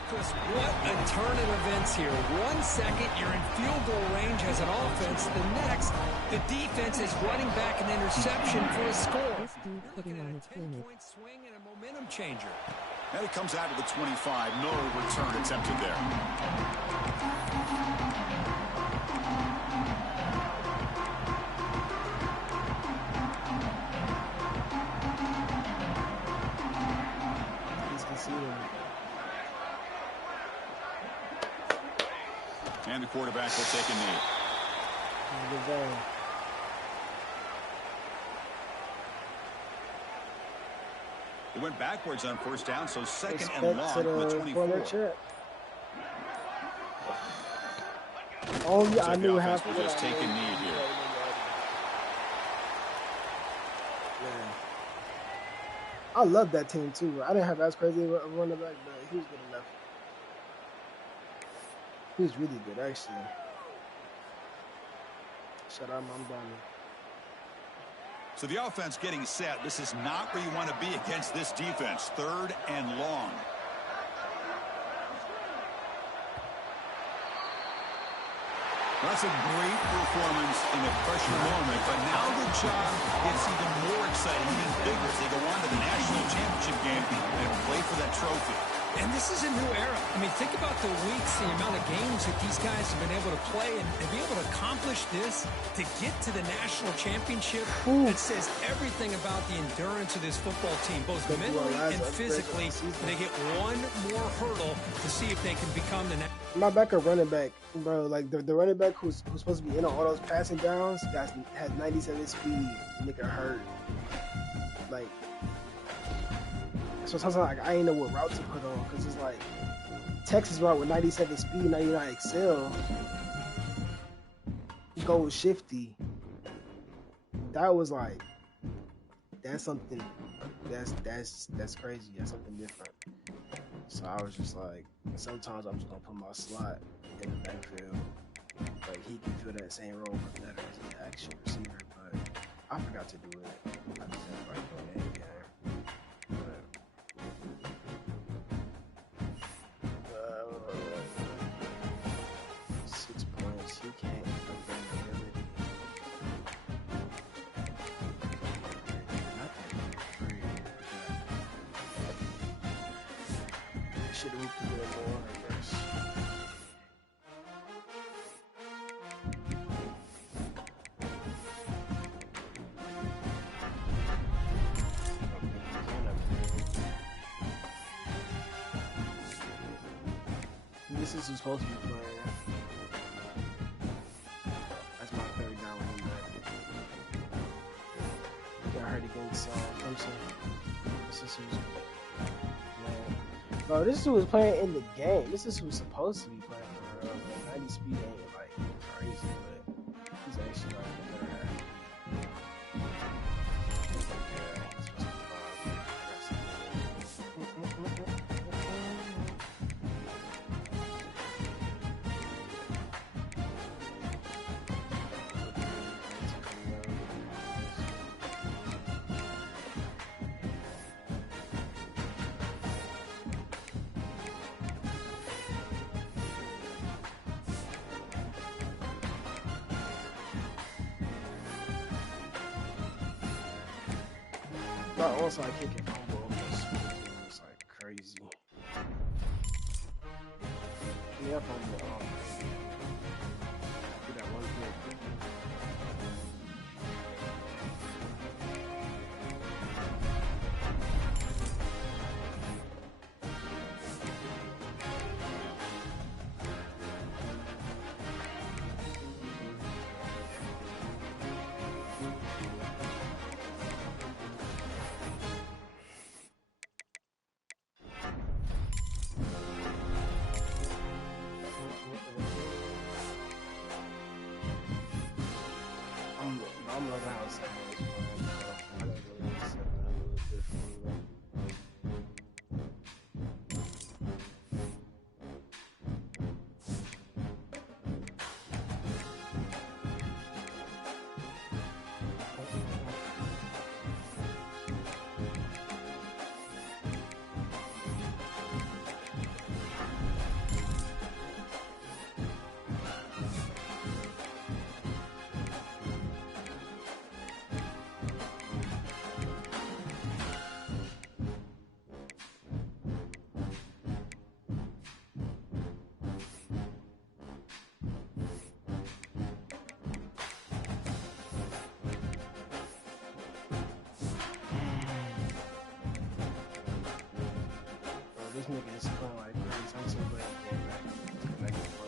Chris, what a turn of events here. 1 second, you're in field goal range as an offense. The next, the defense is running back an interception for a score. Looking at a 10-point swing and a momentum changer. And it comes out to the 25. No return attempted there. And the quarterback will take a knee. It went backwards on first down, so second and long from the 24. Oh, yeah, so I knew half will just take a knee here. Yeah. I love that team, too. I didn't have as crazy a running back, but he was good enough. He was really good, actually. Shout out Mom Donnie. So the offense getting set. This is not where you want to be against this defense. Third and long. Well, that's a great performance in a pressure moment, but now the job gets even more exciting, even bigger as they go on to the national championship game and play for that trophy. And this is a new era. I mean, think about the weeks, the amount of games that these guys have been able to play, and to be able to accomplish this, to get to the national championship, it says everything about the endurance of this football team, both mentally and physically. They get one more hurdle to see if they can become the next. My backup running back, bro, like the running back who's supposed to be in on all those passing downs, guys has 97 speed, nigga hurt. Like, so sometimes like I ain't know what route to put on because it's like Texas route with 97 speed, 99 excel, go shifty. That was like that's something that's crazy. That's something different. So I was just like, sometimes I'm just gonna put my slot in the backfield. Like he can fill that same role but better as an actual receiver, but I forgot to do it. I just had like no game. 6 points. He can't should have moved to more, I guess. This is who's supposed to be playing. That's my third down running back. Got hurt against Clemson. This is who's playing. Bro, this is who was playing in the game. This is who's supposed to be playing for real. 90 speed ain't like crazy, but he's actually like the better half. But also I kick it fumble almost. It's like crazy. me up on the do that one quick. I'm loving how it sounds, man. I gotta go with something a little different. This nigga is going like crazy. I'm so glad he came back. Let's go back and